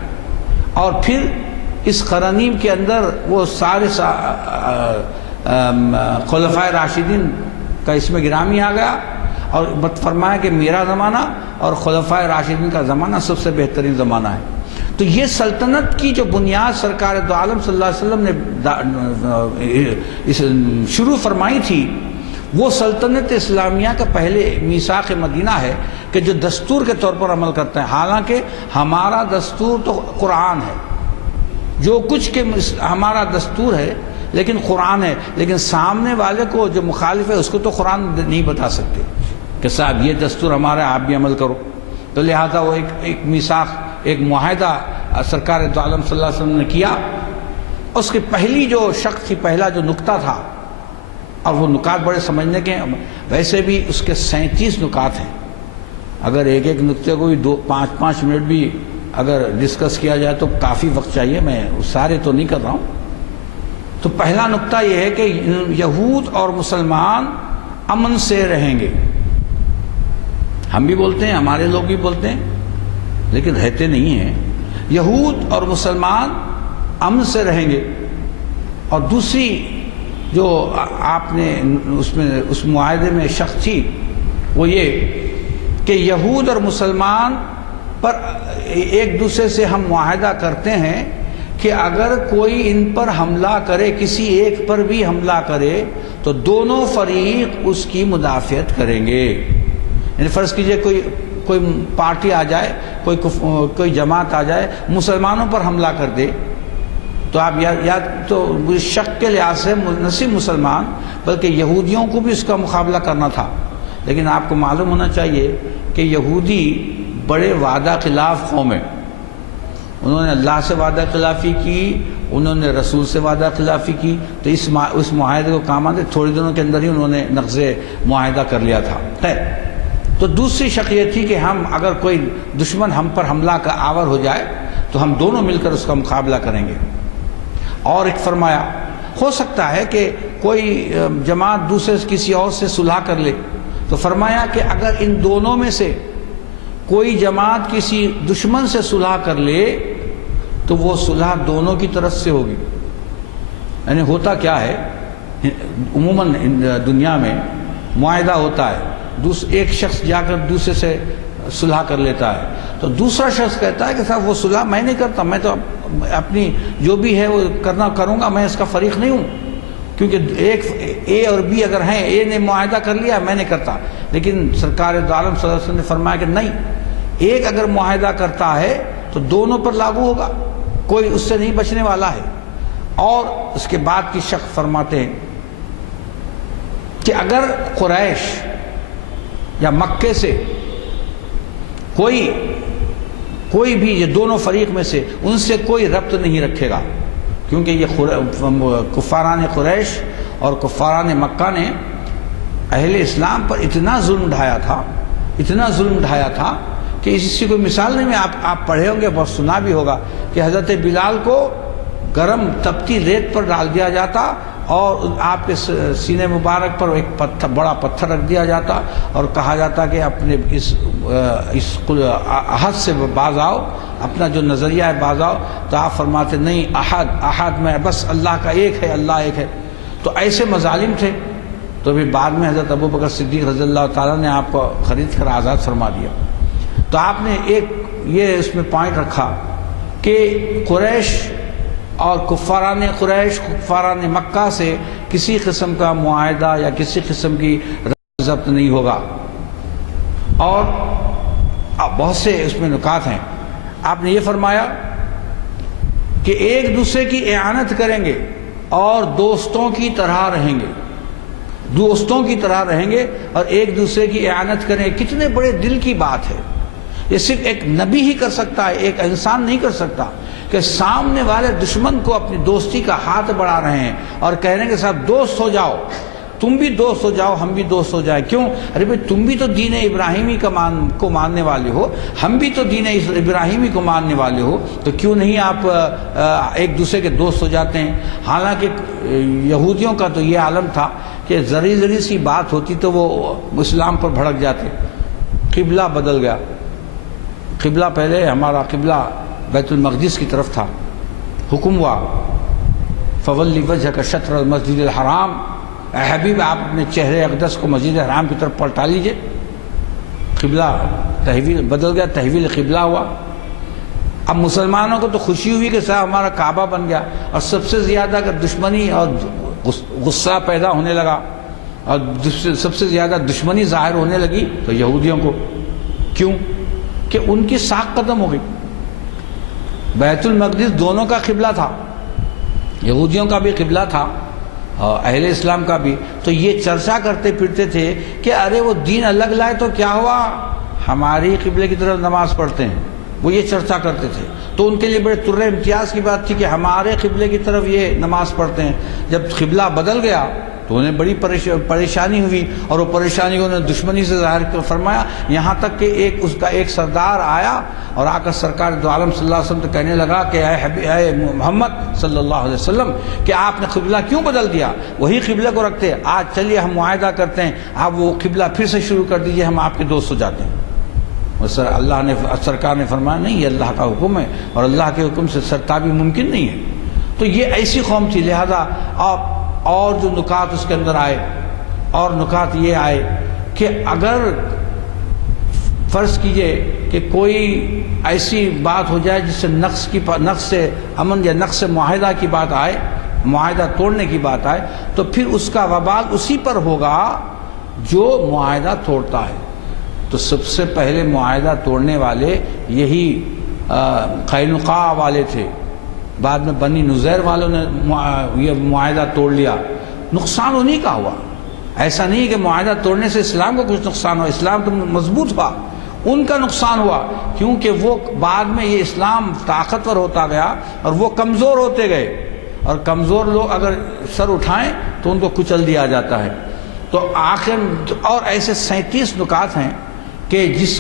اور پھر اس قرنی کے اندر وہ سارے خلفائے راشدین کا اس میں گرامی آ گیا اور فرمایا کہ میرا زمانہ اور خلفائے راشدین کا زمانہ سب سے بہترین زمانہ ہے. تو یہ سلطنت کی جو بنیاد سرکار دو عالم صلی اللہ علیہ وسلم نے شروع فرمائی تھی، وہ سلطنت اسلامیہ کا پہلے میثاق مدینہ ہے کہ جو دستور کے طور پر عمل کرتے ہیں. حالانکہ ہمارا دستور تو قرآن ہے، جو کچھ کہ ہمارا دستور ہے لیکن قرآن ہے، لیکن سامنے والے کو جو مخالف ہے اس کو تو قرآن نہیں بتا سکتے کہ صاحب یہ دستور ہمارا، آپ بھی عمل کرو. تو لہذا وہ ایک میثاق، ایک معاہدہ سرکار دو عالم صلی اللہ علیہ وسلم نے کیا. اس کی پہلی جو شق تھی، پہلا جو نقطہ تھا، اور وہ نکات بڑے سمجھنے کے ہیں، ویسے بھی اس کے 37 نکات ہیں. اگر ایک نقطے کو بھی 5 منٹ بھی اگر ڈسکس کیا جائے تو کافی وقت چاہیے، میں سارے تو نہیں کر رہا ہوں. تو پہلا نقطہ یہ ہے کہ یہود اور مسلمان امن سے رہیں گے. ہم بھی بولتے ہیں، ہمارے لوگ بھی بولتے ہیں، لیکن رہتے نہیں ہیں. یہود اور مسلمان امن سے رہیں گے. اور دوسری جو آپ نے اس معاہدے میں شق تھی وہ یہ کہ یہود اور مسلمان پر ایک دوسرے سے ہم معاہدہ کرتے ہیں کہ اگر کوئی ان پر حملہ کرے، کسی ایک پر بھی حملہ کرے تو دونوں فریق اس کی مدافعت کریں گے. یعنی فرض کیجئے کوئی پارٹی آ جائے، کوئی جماعت آ جائے، مسلمانوں پر حملہ کر دے، تو آپ یا تو شک کے لحاظ سے نہ صرف مسلمان بلکہ یہودیوں کو بھی اس کا مقابلہ کرنا تھا. لیکن آپ کو معلوم ہونا چاہیے کہ یہودی بڑے وعدہ خلاف قوم ہیں. انہوں نے اللہ سے وعدہ خلافی کی، انہوں نے رسول سے وعدہ خلافی کی. تو اس معاہدے کو کام آتے تھوڑے دنوں کے اندر ہی انہوں نے نقض معاہدہ کر لیا تھا. تو دوسری شق یہ تھی کہ ہم اگر کوئی دشمن ہم پر حملہ کا آور ہو جائے تو ہم دونوں مل کر اس کا مقابلہ کریں گے۔ اور ایک فرمایا ہو سکتا ہے کہ کوئی جماعت دوسرے کسی اور سے صلح کر لے، تو فرمایا کہ اگر ان دونوں میں سے کوئی جماعت کسی دشمن سے صلح کر لے تو وہ صلح دونوں کی طرف سے ہوگی۔ یعنی ہوتا کیا ہے، عموماً دنیا میں معاہدہ ہوتا ہے، ایک شخص جا کر دوسرے سے صلح کر لیتا ہے، تو دوسرا شخص کہتا ہے کہ صاحب وہ صلح میں نہیں کرتا، میں تو اپنی جو بھی ہے وہ کروں گا، میں اس کا فریق نہیں ہوں، کیونکہ ایک اے اور بی اگر ہیں، اے نے معاہدہ کر لیا میں نہیں کرتا۔ لیکن سرکار دو عالم صلی اللہ علیہ وسلم نے فرمایا کہ نہیں، ایک اگر معاہدہ کرتا ہے تو دونوں پر لاگو ہوگا، کوئی اس سے نہیں بچنے والا ہے۔ اور اس کے بعد کی شق فرماتے ہیں کہ اگر قریش یا مکے سے کوئی بھی یہ دونوں فریق میں سے ان سے کوئی ربط نہیں رکھے گا، کیونکہ یہ کفاران قریش اور کفاران مکہ نے اہل اسلام پر اتنا ظلم ڈھایا تھا کہ اس کی کوئی مثال نہیں۔ میں آپ پڑھے ہوں گے، بہت سنا بھی ہوگا کہ حضرت بلال کو گرم تپتی ریت پر ڈال دیا جاتا اور آپ کے سینے مبارک پر ایک بڑا پتھر رکھ دیا جاتا اور کہا جاتا کہ اپنے اس احد سے باز آؤ، اپنا جو نظریہ ہے باز آؤ۔ تو آپ فرماتے نہیں، احد میں بس اللہ کا ایک ہے، اللہ ایک ہے۔ تو ایسے مظالم تھے، تو پھر بعد میں حضرت ابوبکر صدیق رضی اللہ تعالیٰ نے آپ کو خرید کر آزاد فرما دیا۔ تو آپ نے ایک یہ اس میں پوائنٹ رکھا کہ قریش اور کفاران قریش، کفاران مکہ سے کسی قسم کا معاہدہ یا کسی قسم کی ضبط نہیں ہوگا۔ اور بہت سے اس میں نکات ہیں۔ آپ نے یہ فرمایا کہ ایک دوسرے کی اعانت کریں گے اور دوستوں کی طرح رہیں گے اور ایک دوسرے کی اعانت کریں گے۔ کتنے بڑے دل کی بات ہے، یہ صرف ایک نبی ہی کر سکتا ہے، ایک انسان نہیں کر سکتا، کہ سامنے والے دشمن کو اپنی دوستی کا ہاتھ بڑھا رہے ہیں اور کہہ رہے ہیں کہ صاحب دوست ہو جاؤ، تم بھی دوست ہو جاؤ، ہم بھی دوست ہو جائیں۔ کیوں؟ ارے بھائی تم بھی تو دین ابراہیمی کو ماننے والے ہو، ہم بھی تو دین ابراہیمی کو ماننے والے ہو، تو کیوں نہیں آپ ایک دوسرے کے دوست ہو جاتے ہیں؟ حالانکہ یہودیوں کا تو یہ عالم تھا کہ ذری سی بات ہوتی تو وہ اسلام پر بھڑک جاتے۔ قبلہ بدل گیا، قبلہ پہلے ہمارا قبلہ بیت المقدس کی طرف تھا، حکم ہوا فولی وجہک شطر المسجد الحرام، اے حبیب آپ اپنے چہرے اقدس کو مسجد حرام کی طرف پلٹا لیجئے۔ قبلہ تحویل بدل گیا، تحویل قبلہ ہوا۔ اب مسلمانوں کو تو خوشی ہوئی کہ صاحب ہمارا کعبہ بن گیا، اور سب سے زیادہ اگر دشمنی اور غصہ پیدا ہونے لگا اور سب سے زیادہ دشمنی ظاہر ہونے لگی تو یہودیوں کو۔ کیوں؟ کہ ان کی ساکھ ختم ہو گئی۔ بیت المقدس دونوں کا قبلہ تھا، یہودیوں کا بھی قبلہ تھا اور اہل اسلام کا بھی۔ تو یہ چرچا کرتے پھرتے تھے کہ ارے وہ دین الگ لائے تو کیا ہوا، ہماری قبلے کی طرف نماز پڑھتے ہیں، وہ یہ چرچا کرتے تھے۔ تو ان کے لیے بڑے تر امتیاز کی بات تھی کہ ہمارے قبلے کی طرف یہ نماز پڑھتے ہیں۔ جب قبلہ بدل گیا تو انہیں بڑی پریشانی ہوئی، اور وہ پریشانی کو انہوں نے دشمنی سے ظاہر فرمایا، یہاں تک کہ اس کا ایک سردار آیا اور آ کر سرکار دو عالم صلی اللہ علیہ وسلم تو کہنے لگا کہ اے محمد صلی اللہ علیہ وسلم کہ آپ نے قبلہ کیوں بدل دیا، وہی قبلہ کو رکھتے، آج چلیے ہم معاہدہ کرتے ہیں، آپ وہ قبلہ پھر سے شروع کر دیجئے، ہم آپ کے دوست ہو جاتے ہیں۔ سرکار نے فرمایا نہیں، یہ اللہ کا حکم ہے اور اللہ کے حکم سے سرتابی ممکن نہیں ہے۔ تو یہ ایسی قوم تھی، لہذا اور جو نکات اس کے اندر آئے، اور نکات یہ آئے کہ اگر فرض کیجئے کہ کوئی ایسی بات ہو جائے جس سے نقص امن یا نقص معاہدہ کی بات آئے، معاہدہ توڑنے کی بات آئے، تو پھر اس کا وبال اسی پر ہوگا جو معاہدہ توڑتا ہے۔ تو سب سے پہلے معاہدہ توڑنے والے یہی قینقاع والے تھے، بعد میں بنی نذیر والوں نے یہ معاہدہ توڑ لیا، نقصان انہی کا ہوا۔ ایسا نہیں کہ معاہدہ توڑنے سے اسلام کو کچھ نقصان ہوا، اسلام تو مضبوط ہوا، ان کا نقصان ہوا، کیونکہ وہ بعد میں یہ اسلام طاقتور ہوتا گیا اور وہ کمزور ہوتے گئے، اور کمزور لوگ اگر سر اٹھائیں تو ان کو کچل دیا جاتا ہے۔ تو آخر اور ایسے 37 نکات ہیں کہ جس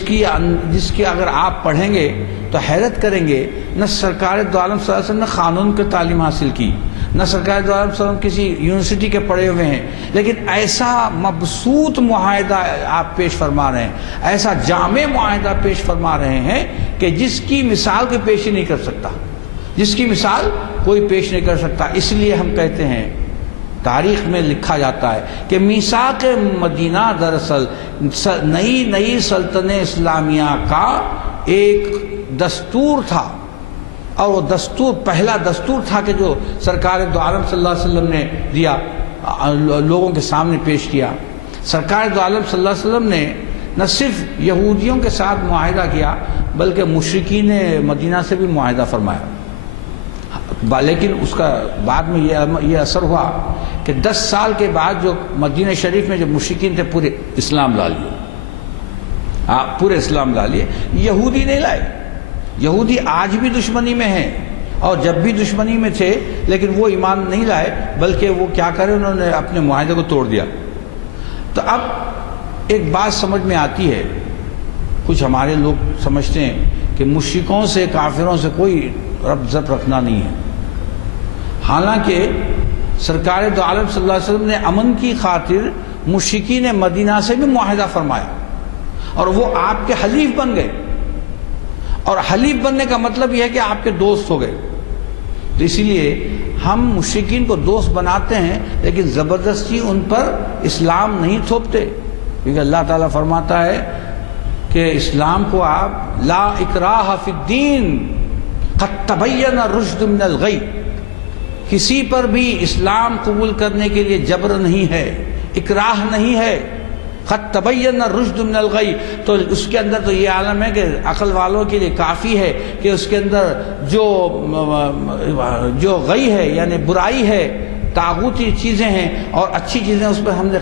کی اگر آپ پڑھیں گے تو حیرت کریں گے، نہ سرکار دو عالم صلی اللہ علیہ وسلم نے قانون کی تعلیم حاصل کی، نہ سرکار دو عالم صلی اللہ علیہ وسلم کسی یونیورسٹی کے پڑھے ہوئے ہیں، لیکن ایسا مبسوط معاہدہ آپ پیش فرما رہے ہیں، ایسا جامع معاہدہ پیش فرما رہے ہیں کہ جس کی مثال کوئی پیش ہی نہیں کر سکتا، جس کی مثال کوئی پیش نہیں کر سکتا۔ اس لیے ہم کہتے ہیں، تاریخ میں لکھا جاتا ہے کہ میثاق مدینہ دراصل نئی سلطنت اسلامیہ کا ایک دستور تھا، اور وہ دستور پہلا دستور تھا کہ جو سرکار دو عالم صلی اللہ علیہ وسلم نے دیا، لوگوں کے سامنے پیش کیا۔ سرکار دو عالم صلی اللہ علیہ وسلم نے نہ صرف یہودیوں کے ساتھ معاہدہ کیا بلکہ مشرکین مدینہ سے بھی معاہدہ فرمایا، لیکن اس کا بعد میں یہ اثر ہوا کہ 10 سال کے بعد جو مدینہ شریف میں جو مشرکین تھے پورے اسلام لا لیے، پورے اسلام لا لیے، یہودی نہیں لائے۔ یہودی آج بھی دشمنی میں ہیں، اور جب بھی دشمنی میں تھے لیکن وہ ایمان نہیں لائے، بلکہ وہ کیا کرے، انہوں نے اپنے معاہدے کو توڑ دیا۔ تو اب ایک بات سمجھ میں آتی ہے، کچھ ہمارے لوگ سمجھتے ہیں کہ مشرکوں سے، کافروں سے کوئی ربط ضبط رکھنا نہیں ہے، حالانکہ سرکار دو عالم صلی اللہ علیہ وسلم نے امن کی خاطر مشرکین مدینہ سے بھی معاہدہ فرمایا، اور وہ آپ کے حلیف بن گئے، اور حلیف بننے کا مطلب یہ ہے کہ آپ کے دوست ہو گئے۔ تو اسی لیے ہم مشرکین کو دوست بناتے ہیں لیکن زبردستی ان پر اسلام نہیں تھوپتے، کیونکہ اللہ تعالیٰ فرماتا ہے کہ اسلام کو آپ لا اکراہ فی الدین قد تبین الرشد من الغی، کسی پر بھی اسلام قبول کرنے کے لیے جبر نہیں ہے، اکراہ نہیں ہے۔ قد تبین الرشد من الغی، تو اس کے اندر تو یہ عالم ہے کہ عقل والوں کے لیے کافی ہے کہ اس کے اندر جو غی ہے یعنی برائی ہے، طاغوتی چیزیں ہیں اور اچھی چیزیں، اس پہ ہم نے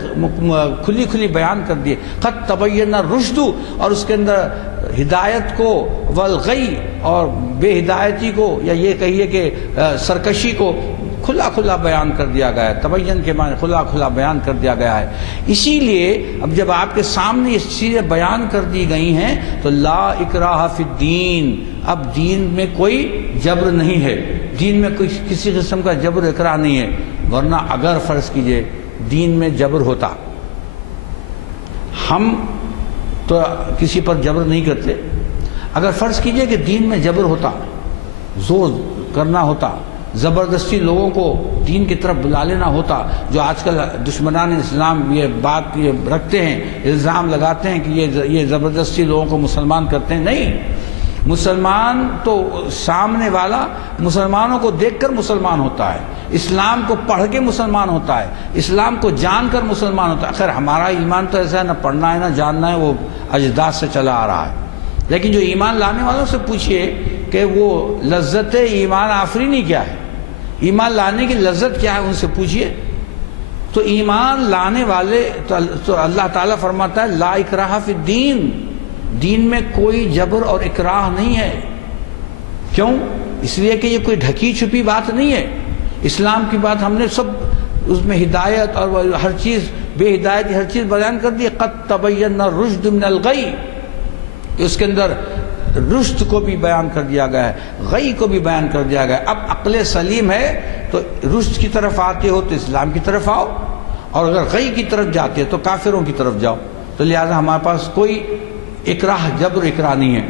کھلی کھلی بیان کر دیے۔ قد تبین الرشد، اور اس کے اندر ہدایت کو، والغی اور بے ہدایتی کو، یا یہ کہیے کہ سرکشی کو کھلا کھلا بیان کر دیا گیا ہے۔ تبین کے معنی کھلا کھلا بیان کر دیا گیا ہے۔ اسی لیے اب جب آپ کے سامنے یہ چیزیں بیان کر دی گئی ہیں تو لا اکراہ فی الدین، اب دین میں کوئی جبر نہیں ہے، دین میں کوئی کسی قسم کا جبر اکراہ نہیں ہے، ورنہ اگر فرض کیجئے دین میں جبر ہوتا، ہم تو کسی پر جبر نہیں کرتے، اگر فرض کیجئے کہ دین میں جبر ہوتا، زور کرنا ہوتا، زبردستی لوگوں کو دین کی طرف بلا لینا ہوتا، جو آج کل دشمنان اسلام یہ بات رکھتے ہیں، الزام لگاتے ہیں کہ یہ زبردستی لوگوں کو مسلمان کرتے ہیں، نہیں، مسلمان تو سامنے والا مسلمانوں کو دیکھ کر مسلمان ہوتا ہے، اسلام کو پڑھ کے مسلمان ہوتا ہے، اسلام کو جان کر مسلمان ہوتا ہے۔ خیر ہمارا ایمان تو ایسا ہے، نہ پڑھنا ہے نہ جاننا ہے، وہ اجداد سے چلا آ رہا ہے، لیکن جو ایمان لانے والوں سے پوچھئے کہ وہ لذت ایمان آفرینی کیا ہے، ایمان لانے کی لذت کیا ہے، ان سے پوچھئے۔ تو ایمان لانے والے تو اللہ تعالیٰ فرماتا ہے لا اکراہ فی الدین، دین میں کوئی جبر اور اکراہ نہیں ہے۔ کیوں؟ اس لیے کہ یہ کوئی ڈھکی چھپی بات نہیں ہے، اسلام کی بات ہم نے سب اس میں ہدایت اور ہر چیز، بے ہدایت ہر چیز بیان کر دی۔ قد تبین الرشد من الغی، اس کے اندر رشد کو بھی بیان کر دیا گیا ہے، غی کو بھی بیان کر دیا گیا ہے۔ اب عقل سلیم ہے تو رشد کی طرف آتے ہو تو اسلام کی طرف آؤ، اور اگر غی کی طرف جاتے ہو تو کافروں کی طرف جاؤ۔ تو لہٰذا ہمارے پاس کوئی اکراہ جبر اکراہ نہیں ہے۔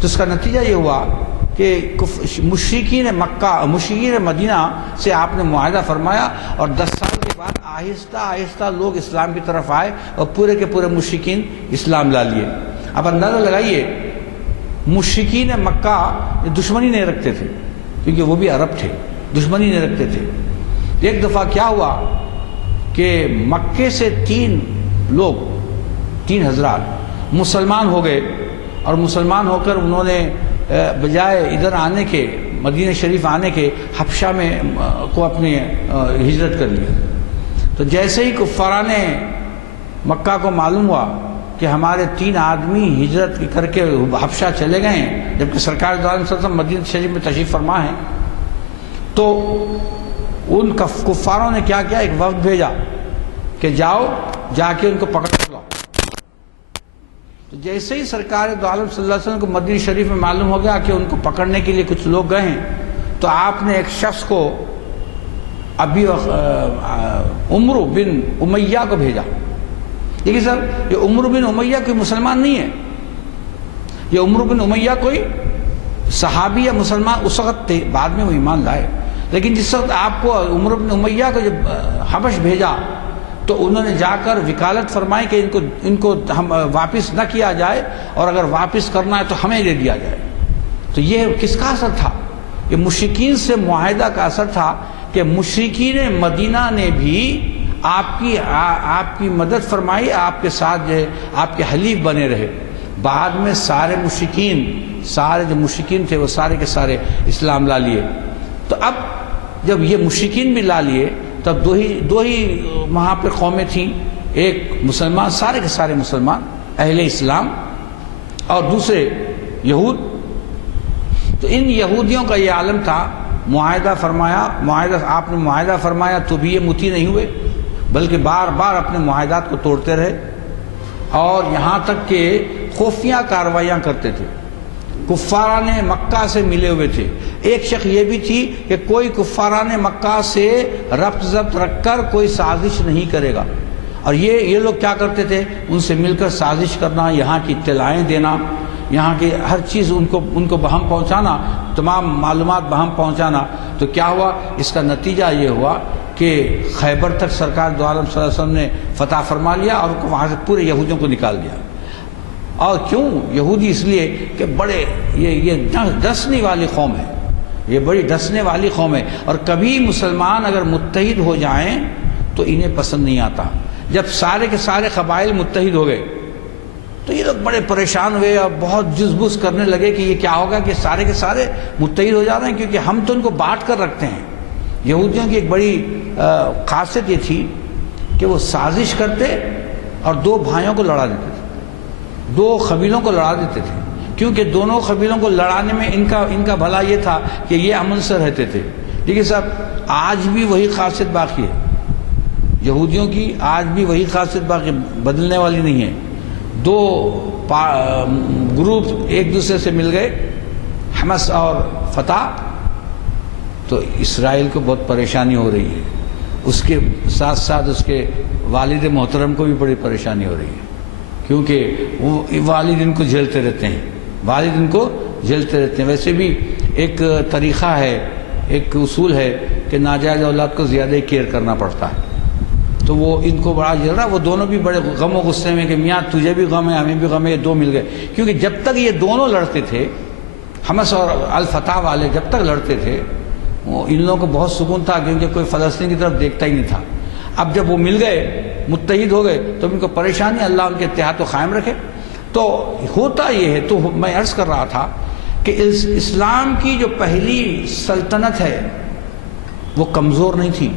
تو اس کا نتیجہ یہ ہوا کہ مشرکین مکہ، مشرکین مدینہ سے آپ نے معاہدہ فرمایا، اور 10 سال کے بعد آہستہ آہستہ لوگ اسلام کی طرف آئے اور پورے کے پورے مشرکین اسلام لا لیے۔ اب اندازہ لگائیے، مشرکین مکہ دشمنی نہیں رکھتے تھے کیونکہ وہ بھی عرب تھے، دشمنی نہیں رکھتے تھے۔ ایک دفعہ کیا ہوا کہ مکے سے 3 حضرات مسلمان ہو گئے، اور مسلمان ہو کر انہوں نے بجائے ادھر آنے کے، مدینہ شریف آنے کے، حبشہ میں کو اپنی ہجرت کر لیا۔ تو جیسے ہی کفاران مکہ کو معلوم ہوا کہ ہمارے 3 آدمی ہجرت کر کے حبشہ چلے گئے ہیں، جبکہ سرکار دو عالم صلی اللہ علیہ وسلم مدینہ شریف میں تشریف فرما ہے، تو ان کفاروں نے کیا کیا، ایک وفد بھیجا کہ جاؤ، جا کے ان کو پکڑ لاؤ۔ تو جیسے ہی سرکار دو عالم صلی اللہ علیہ وسلم کو مدینہ شریف میں معلوم ہو گیا کہ ان کو پکڑنے کے لیے کچھ لوگ گئے ہیں، تو آپ نے ایک شخص کو ابھی عمرو بن امیہ کو بھیجا. دیکھیے سر، یہ عمرو بن امیہ کوئی مسلمان نہیں ہے، یہ عمرو بن امیہ کوئی صحابی یا مسلمان اس وقت تھے، بعد میں وہ ایمان لائے. لیکن جس وقت آپ کو عمرو بن امیہ کو جب حبش بھیجا تو انہوں نے جا کر وکالت فرمائی کہ ان کو ہم واپس نہ کیا جائے، اور اگر واپس کرنا ہے تو ہمیں دے دیا جائے. تو یہ کس کا اثر تھا؟ یہ مشرکین سے معاہدہ کا اثر تھا کہ مشرکین مدینہ نے بھی آپ کی مدد فرمائی، آپ کے ساتھ جو ہے آپ کے حلیف بنے رہے. بعد میں سارے جو مشرکین تھے وہ سارے کے سارے اسلام لا لیے. تو اب جب یہ مشرکین بھی لا لیے تب دو ہی وہاں پہ قومیں تھیں، ایک مسلمان، سارے کے سارے مسلمان اہل اسلام، اور دوسرے یہود. تو ان یہودیوں کا یہ عالم تھا. معاہدہ آپ نے معاہدہ فرمایا تو بھی یہ مطیع نہیں ہوئے، بلکہ بار بار اپنے معاہدات کو توڑتے رہے، اور یہاں تک کہ خفیہ کارروائیاں کرتے تھے. کفاران مکہ سے ملے ہوئے تھے. ایک شک یہ بھی تھی کہ کوئی کفاران مکہ سے ربط ضبط رکھ کر کوئی سازش نہیں کرے گا، اور یہ لوگ کیا کرتے تھے؟ ان سے مل کر سازش کرنا، یہاں کی اطلاعیں دینا، یہاں کی ہر چیز ان کو بہم پہنچانا، تمام معلومات بہم پہنچانا. تو کیا ہوا؟ اس کا نتیجہ یہ ہوا کہ خیبر تک سرکار دو عالم صلی اللہ علیہ وسلم نے فتح فرما لیا، اور ان کو وہاں سے پورے یہودیوں کو نکال دیا. اور کیوں یہودی؟ اس لیے کہ بڑے یہ ڈسنے والی قوم ہے، یہ بڑی ڈسنے والی قوم ہے، اور کبھی مسلمان اگر متحد ہو جائیں تو انہیں پسند نہیں آتا. جب سارے کے سارے قبائل متحد ہو گئے تو یہ لوگ بڑے پریشان ہوئے اور بہت جزبز کرنے لگے کہ یہ کیا ہوگا کہ سارے کے سارے متحد ہو جا رہے ہیں، کیونکہ ہم تو ان کو بانٹ کر رکھتے ہیں. یہودیوں کی ایک بڑی خاصیت یہ تھی کہ وہ سازش کرتے اور دو بھائیوں کو لڑا دیتے تھے، دو قبیلوں کو لڑا دیتے تھے، کیونکہ دونوں قبیلوں کو لڑانے میں ان کا بھلا یہ تھا کہ یہ امن سے رہتے تھے. دیکھیے صاحب، آج بھی وہی خاصیت باقی ہے یہودیوں کی، آج بھی وہی خاصیت باقی، بدلنے والی نہیں ہے. دو گروپ ایک دوسرے سے مل گئے، حماس اور فتح، تو اسرائیل کو بہت پریشانی ہو رہی ہے. اس کے ساتھ ساتھ اس کے والد محترم کو بھی بڑی پریشانی ہو رہی ہے، کیونکہ وہ والد ان کو جھیلتے رہتے ہیں. ویسے بھی ایک طریقہ ہے، ایک اصول ہے کہ ناجائز اولاد کو زیادہ کیئر کرنا پڑتا ہے. تو وہ ان کو بڑا جھیل رہا. وہ دونوں بھی بڑے غم و غصے میں کہ میاں تجھے بھی غم ہے ہمیں بھی غم ہے، یہ دو مل گئے. کیونکہ جب تک یہ دونوں لڑتے تھے، حماس اور الفتح والے جب تک لڑتے تھے، ان لوگوں کو بہت سکون تھا، کیونکہ کوئی فلسطین کی طرف دیکھتا ہی نہیں تھا. اب جب وہ مل گئے، متحد ہو گئے، تو ان کو پریشانی، اللہ ان کے اتحاد کو قائم رکھے. تو ہوتا یہ ہے، تو میں عرض کر رہا تھا کہ اسلام کی جو پہلی سلطنت ہے وہ کمزور نہیں تھی،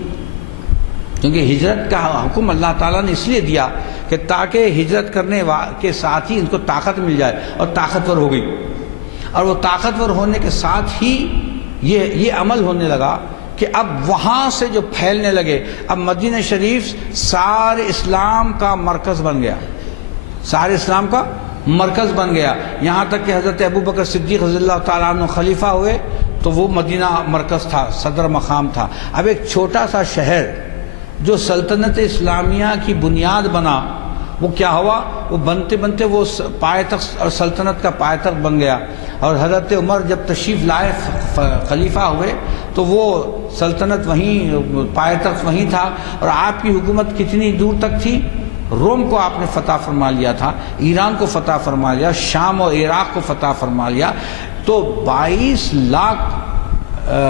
کیونکہ ہجرت کا حکم اللہ تعالیٰ نے اس لیے دیا کہ تاکہ ہجرت کرنے کے ساتھ ہی ان کو طاقت مل جائے، اور طاقتور ہو گئی. اور وہ طاقتور ہونے کے ساتھ ہی یہ عمل ہونے لگا کہ اب وہاں سے جو پھیلنے لگے، اب مدینہ شریف سارے اسلام کا مرکز بن گیا، سارے اسلام کا مرکز بن گیا. یہاں تک کہ حضرت ابوبکر صدیق رضی اللہ تعالیٰ عنہ خلیفہ ہوئے تو وہ مدینہ مرکز تھا، صدر مقام تھا. اب ایک چھوٹا سا شہر جو سلطنت اسلامیہ کی بنیاد بنا، وہ کیا ہوا؟ وہ بنتے بنتے وہ پائے-تخت اور سلطنت کا پائے-تخت بن گیا. اور حضرت عمر جب تشریف لائے، خلیفہ ہوئے، تو وہ سلطنت وہیں، پائے-تخت وہیں تھا. اور آپ کی حکومت کتنی دور تک تھی؟ روم کو آپ نے فتح فرما لیا تھا، ایران کو فتح فرما لیا، شام اور عراق کو فتح فرما لیا. تو 22 لاکھ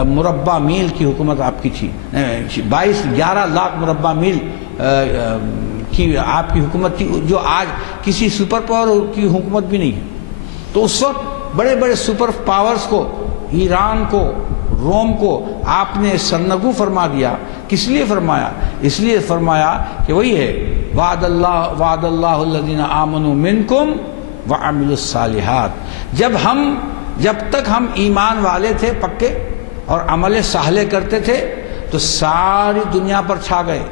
مربع میل کی حکومت آپ کی تھی، 11 لاکھ مربع میل کی آپ کی حکومت تھی، جو آج کسی سپر پاور کی حکومت بھی نہیں ہے. تو اس وقت بڑے بڑے سپر پاورز کو، ایران کو، روم کو آپ نے سرنگو فرما دیا. کس لیے فرمایا؟ اس لیے فرمایا کہ وہی ہے، وعد اللہ الذین آمنوا منکم وعملوا الصالحات. جب تک ہم ایمان والے تھے پکے اور عمل صالح کرتے تھے تو ساری دنیا پر چھا گئے.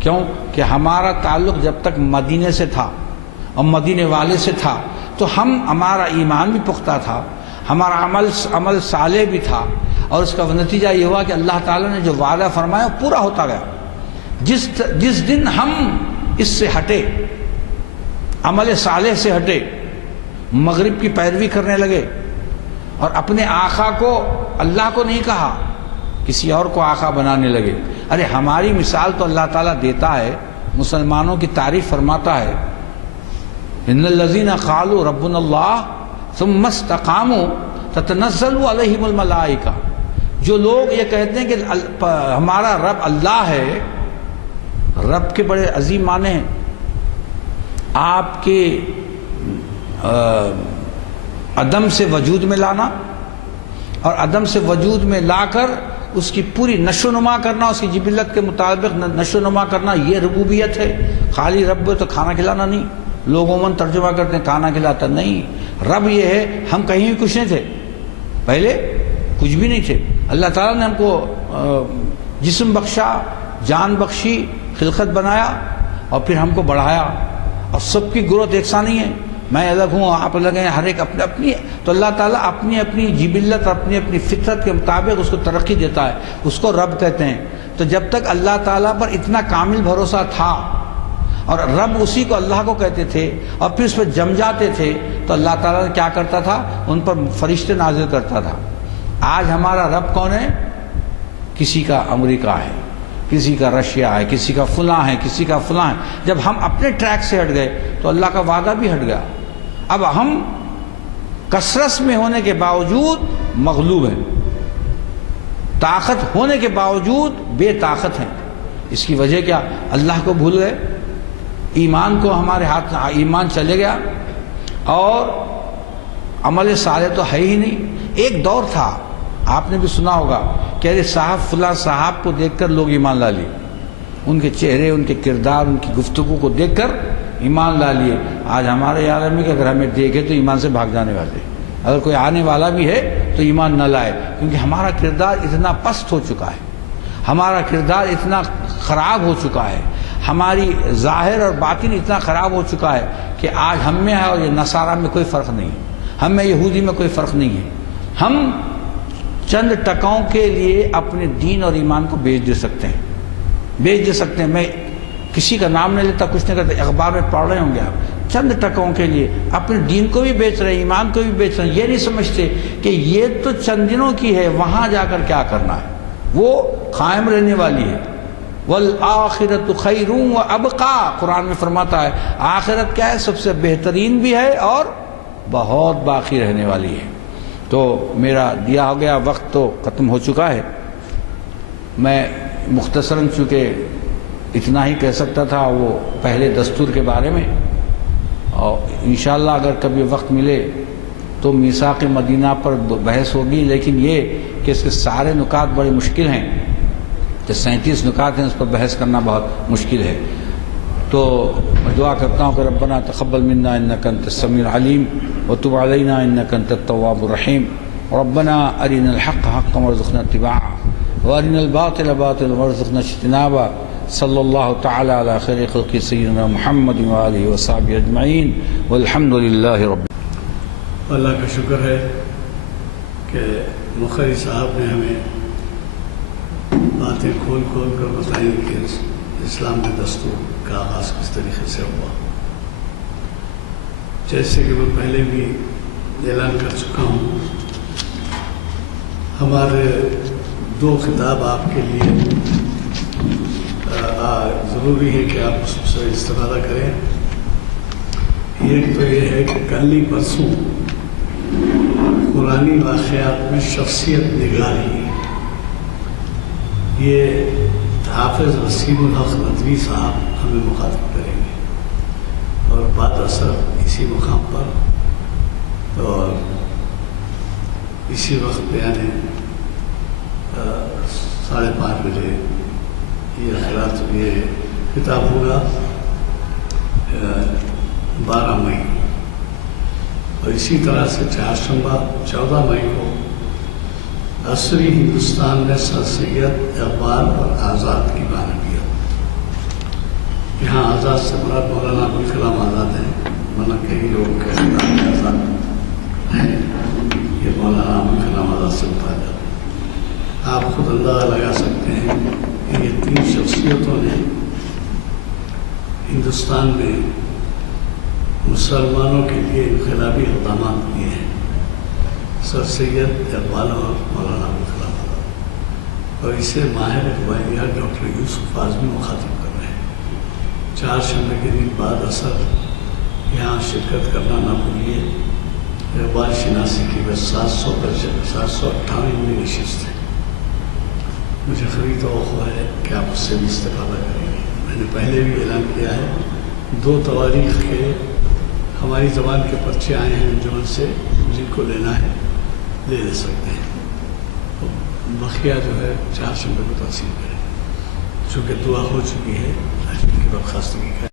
کیوں؟ کہ ہمارا تعلق جب تک مدینے سے تھا، اور مدینے والے سے تھا تو ہمارا ایمان بھی پختہ تھا، ہمارا عمل صالح بھی تھا، اور اس کا نتیجہ یہ ہوا کہ اللہ تعالیٰ نے جو وعدہ فرمایا وہ پورا ہوتا گیا۔ جس دن ہم اس سے ہٹے، عمل صالح سے ہٹے، مغرب کی پیروی کرنے لگے اور اپنے آقا کو اللہ کو نہیں کہا، کسی اور کو آقا بنانے لگے۔ ارے ہماری مثال تو اللہ تعالیٰ دیتا ہے، مسلمانوں کی تعریف فرماتا ہے، ان الذین قالوا ربنا اللہ ثم استقاموا تتنزل علیہم الملائکہ، جو لوگ یہ کہتے ہیں کہ ہمارا رب اللہ ہے، رب کے بڑے عظیم معنی ہیں۔ آپ کے عدم سے وجود میں لانا اور عدم سے وجود میں لا کر اس کی پوری نشو نما کرنا، اس کی جبلت کے مطابق نشو نما کرنا، یہ ربوبیت ہے۔ خالی رب تو کھانا کھلانا نہیں، لوگ عموماً ترجمہ کرتے ہیں کھانا کھلاتا، نہیں، رب یہ ہے ہم کہیں بھی کچھ نہیں تھے، پہلے کچھ بھی نہیں تھے، اللہ تعالیٰ نے ہم کو جسم بخشا، جان بخشی، خلقت بنایا اور پھر ہم کو بڑھایا، اور سب کی گروتھ یکساں نہیں ہے، میں الگ ہوں آپ الگ ہیں، ہر ایک اپنے اپنی، تو اللہ تعالیٰ اپنی اپنی جبلت، اپنی اپنی فطرت کے مطابق اس کو ترقی دیتا ہے، اس کو رب کہتے ہیں۔ تو جب تک اللہ تعالیٰ پر اتنا کامل بھروسہ تھا اور رب اسی کو اللہ کو کہتے تھے اور پھر اس پہ جم جاتے تھے، تو اللہ تعالیٰ نے کیا کرتا تھا، ان پر فرشتے نازل کرتا تھا۔ آج ہمارا رب کون ہے؟ کسی کا امریکہ ہے، کسی کا رشیا ہے، کسی کا فلاں ہے، کسی کا فلاں ہے۔ جب ہم اپنے ٹریک سے ہٹ گئے تو اللہ کا وعدہ بھی ہٹ گیا۔ اب ہم کثرت میں ہونے کے باوجود مغلوب ہیں، طاقت ہونے کے باوجود بے طاقت ہیں۔ اس کی وجہ کیا؟ اللہ کو بھول گئے، ایمان کو ہمارے ہاتھ، ایمان چلے گیا اور عمل صالح تو ہے ہی نہیں۔ ایک دور تھا، آپ نے بھی سنا ہوگا کہ ارے صاحب فلاں صاحب کو دیکھ کر لوگ ایمان لا لیے، ان کے چہرے، ان کے کردار، ان کی گفتگو کو دیکھ کر ایمان لا لیے۔ آج ہمارے عالم میں کہ اگر ہمیں دیکھے تو ایمان سے بھاگ جانے والے، اگر کوئی آنے والا بھی ہے تو ایمان نہ لائے، کیونکہ ہمارا کردار اتنا پست ہو چکا ہے، ہمارا کردار اتنا خراب ہو چکا ہے، ہماری ظاہر اور باطن اتنا خراب ہو چکا ہے کہ آج ہم میں ہے اور یہ نصارہ میں کوئی فرق نہیں ہے، ہم میں یہودی میں کوئی فرق نہیں ہے۔ ہم چند ٹکوں کے لیے اپنے دین اور ایمان کو بیچ دے سکتے ہیں، بیچ دے سکتے ہیں۔ میں کسی کا نام نہیں لیتا، کچھ نہیں کرتا، اخبار میں پڑھ رہے ہوں گے آپ، چند ٹکوں کے لیے اپنے دین کو بھی بیچ رہے ہیں، ایمان کو بھی بیچ رہے ہیں۔ یہ نہیں سمجھتے کہ یہ تو چند دنوں کی ہے، وہاں جا کر کیا کرنا ہے، وہ قائم رہنے والی ہے۔ وَالْآخِرَةُ خَيْرٌ وَأَبْقَىٰ، قرآن میں فرماتا ہے آخرت کیا ہے؟ سب سے بہترین بھی ہے اور بہت باقی رہنے والی ہے۔ تو میرا دیا ہو گیا وقت تو ختم ہو چکا ہے، میں مختصراً چونکہ اتنا ہی کہہ سکتا تھا وہ پہلے دستور کے بارے میں، اور انشاءاللہ اگر کبھی وقت ملے تو میثاق مدینہ پر بحث ہوگی، لیکن یہ کہ اس کے سارے نکات بڑے مشکل ہیں، جو 37 نکات ہیں اس پر بحث کرنا بہت مشکل ہے۔ تو میں دعا کرتا ہوں کہ ربنا تقبل منا انک انت السمیع العلیم وتب علینا انک انت التواب الرحیم، ربنا ارنا الحق حقا وارزقنا اتباعه وارنا الباطل باطلا وارزقنا اجتنابه، صلی اللہ تعالی علی خیر خلق سیدنا محمد وآلہ وصحبہ اجمعین والحمد للہ رب۔ اللہ کا شکر ہے کہ مخری صاحب نے ہمیں باتیں کھول کھول کر بتائیں کہ اسلام میں دستور کا آغاز کس طریقے سے ہوا۔ جیسے کہ میں پہلے بھی اعلان کر چکا ہوں، ہمارے 2 خطاب آپ کے لیے ضروری ہے کہ آپ اس سے استفادہ کریں۔ ایک تو یہ ہے کہ کل ہی پرسوں قرآنی واقعات میں شخصیت نگاری، یہ حافظ وسیم الحق ندوی صاحب ہمیں مخاطب کریں گے اور بعد اثر اسی مقام پر اور اسی وقت یعنی 5:30 بجے یہ کتاب ہوگا 12 مئی، اور اسی طرح سے چہارشنبہ 14 مئی کو عصری ہندوستان میں سر سید اقبال اور آزاد کی معنویت۔ یہاں آزاد سے مراد مولانا ابوالکلام آزاد ہیں، ورنہ کئی لوگوں کے خیال میں ایسا ہے یہ مولانا ابو کلام آزاد سے اٹھا جاتا. آپ خود اندازہ لگا سکتے ہیں کہ یہ 3 شخصیتوں نے ہندوستان میں مسلمانوں کے لیے انقلابی اقدامات کیے ہیں. سر سید اقبال اور مولانا ابو کلام آزاد، اور اسے ماہر اقبالیات ڈاکٹر یوسف اعظمی مخاطب کر رہے ہیں. 4 شنبے کے دن بعد اثر یہاں شرکت کرنا نہ بھولیے. اقبال شناسی کی بس 758 نشست ہے. مجھے خری توقع ہے کہ آپ اس سے بھی استفادہ کریں گے. میں نے پہلے بھی اعلان کیا ہے 2 تواریخ کے ہماری زبان کے پرچے آئے ہیں انجمن سے، جن کو لینا ہے لے سکتے ہیں. بقیہ جو ہے 4 شنبے کو تقسیم کریں. چونکہ دعا ہو چکی ہے، برخاستگی کا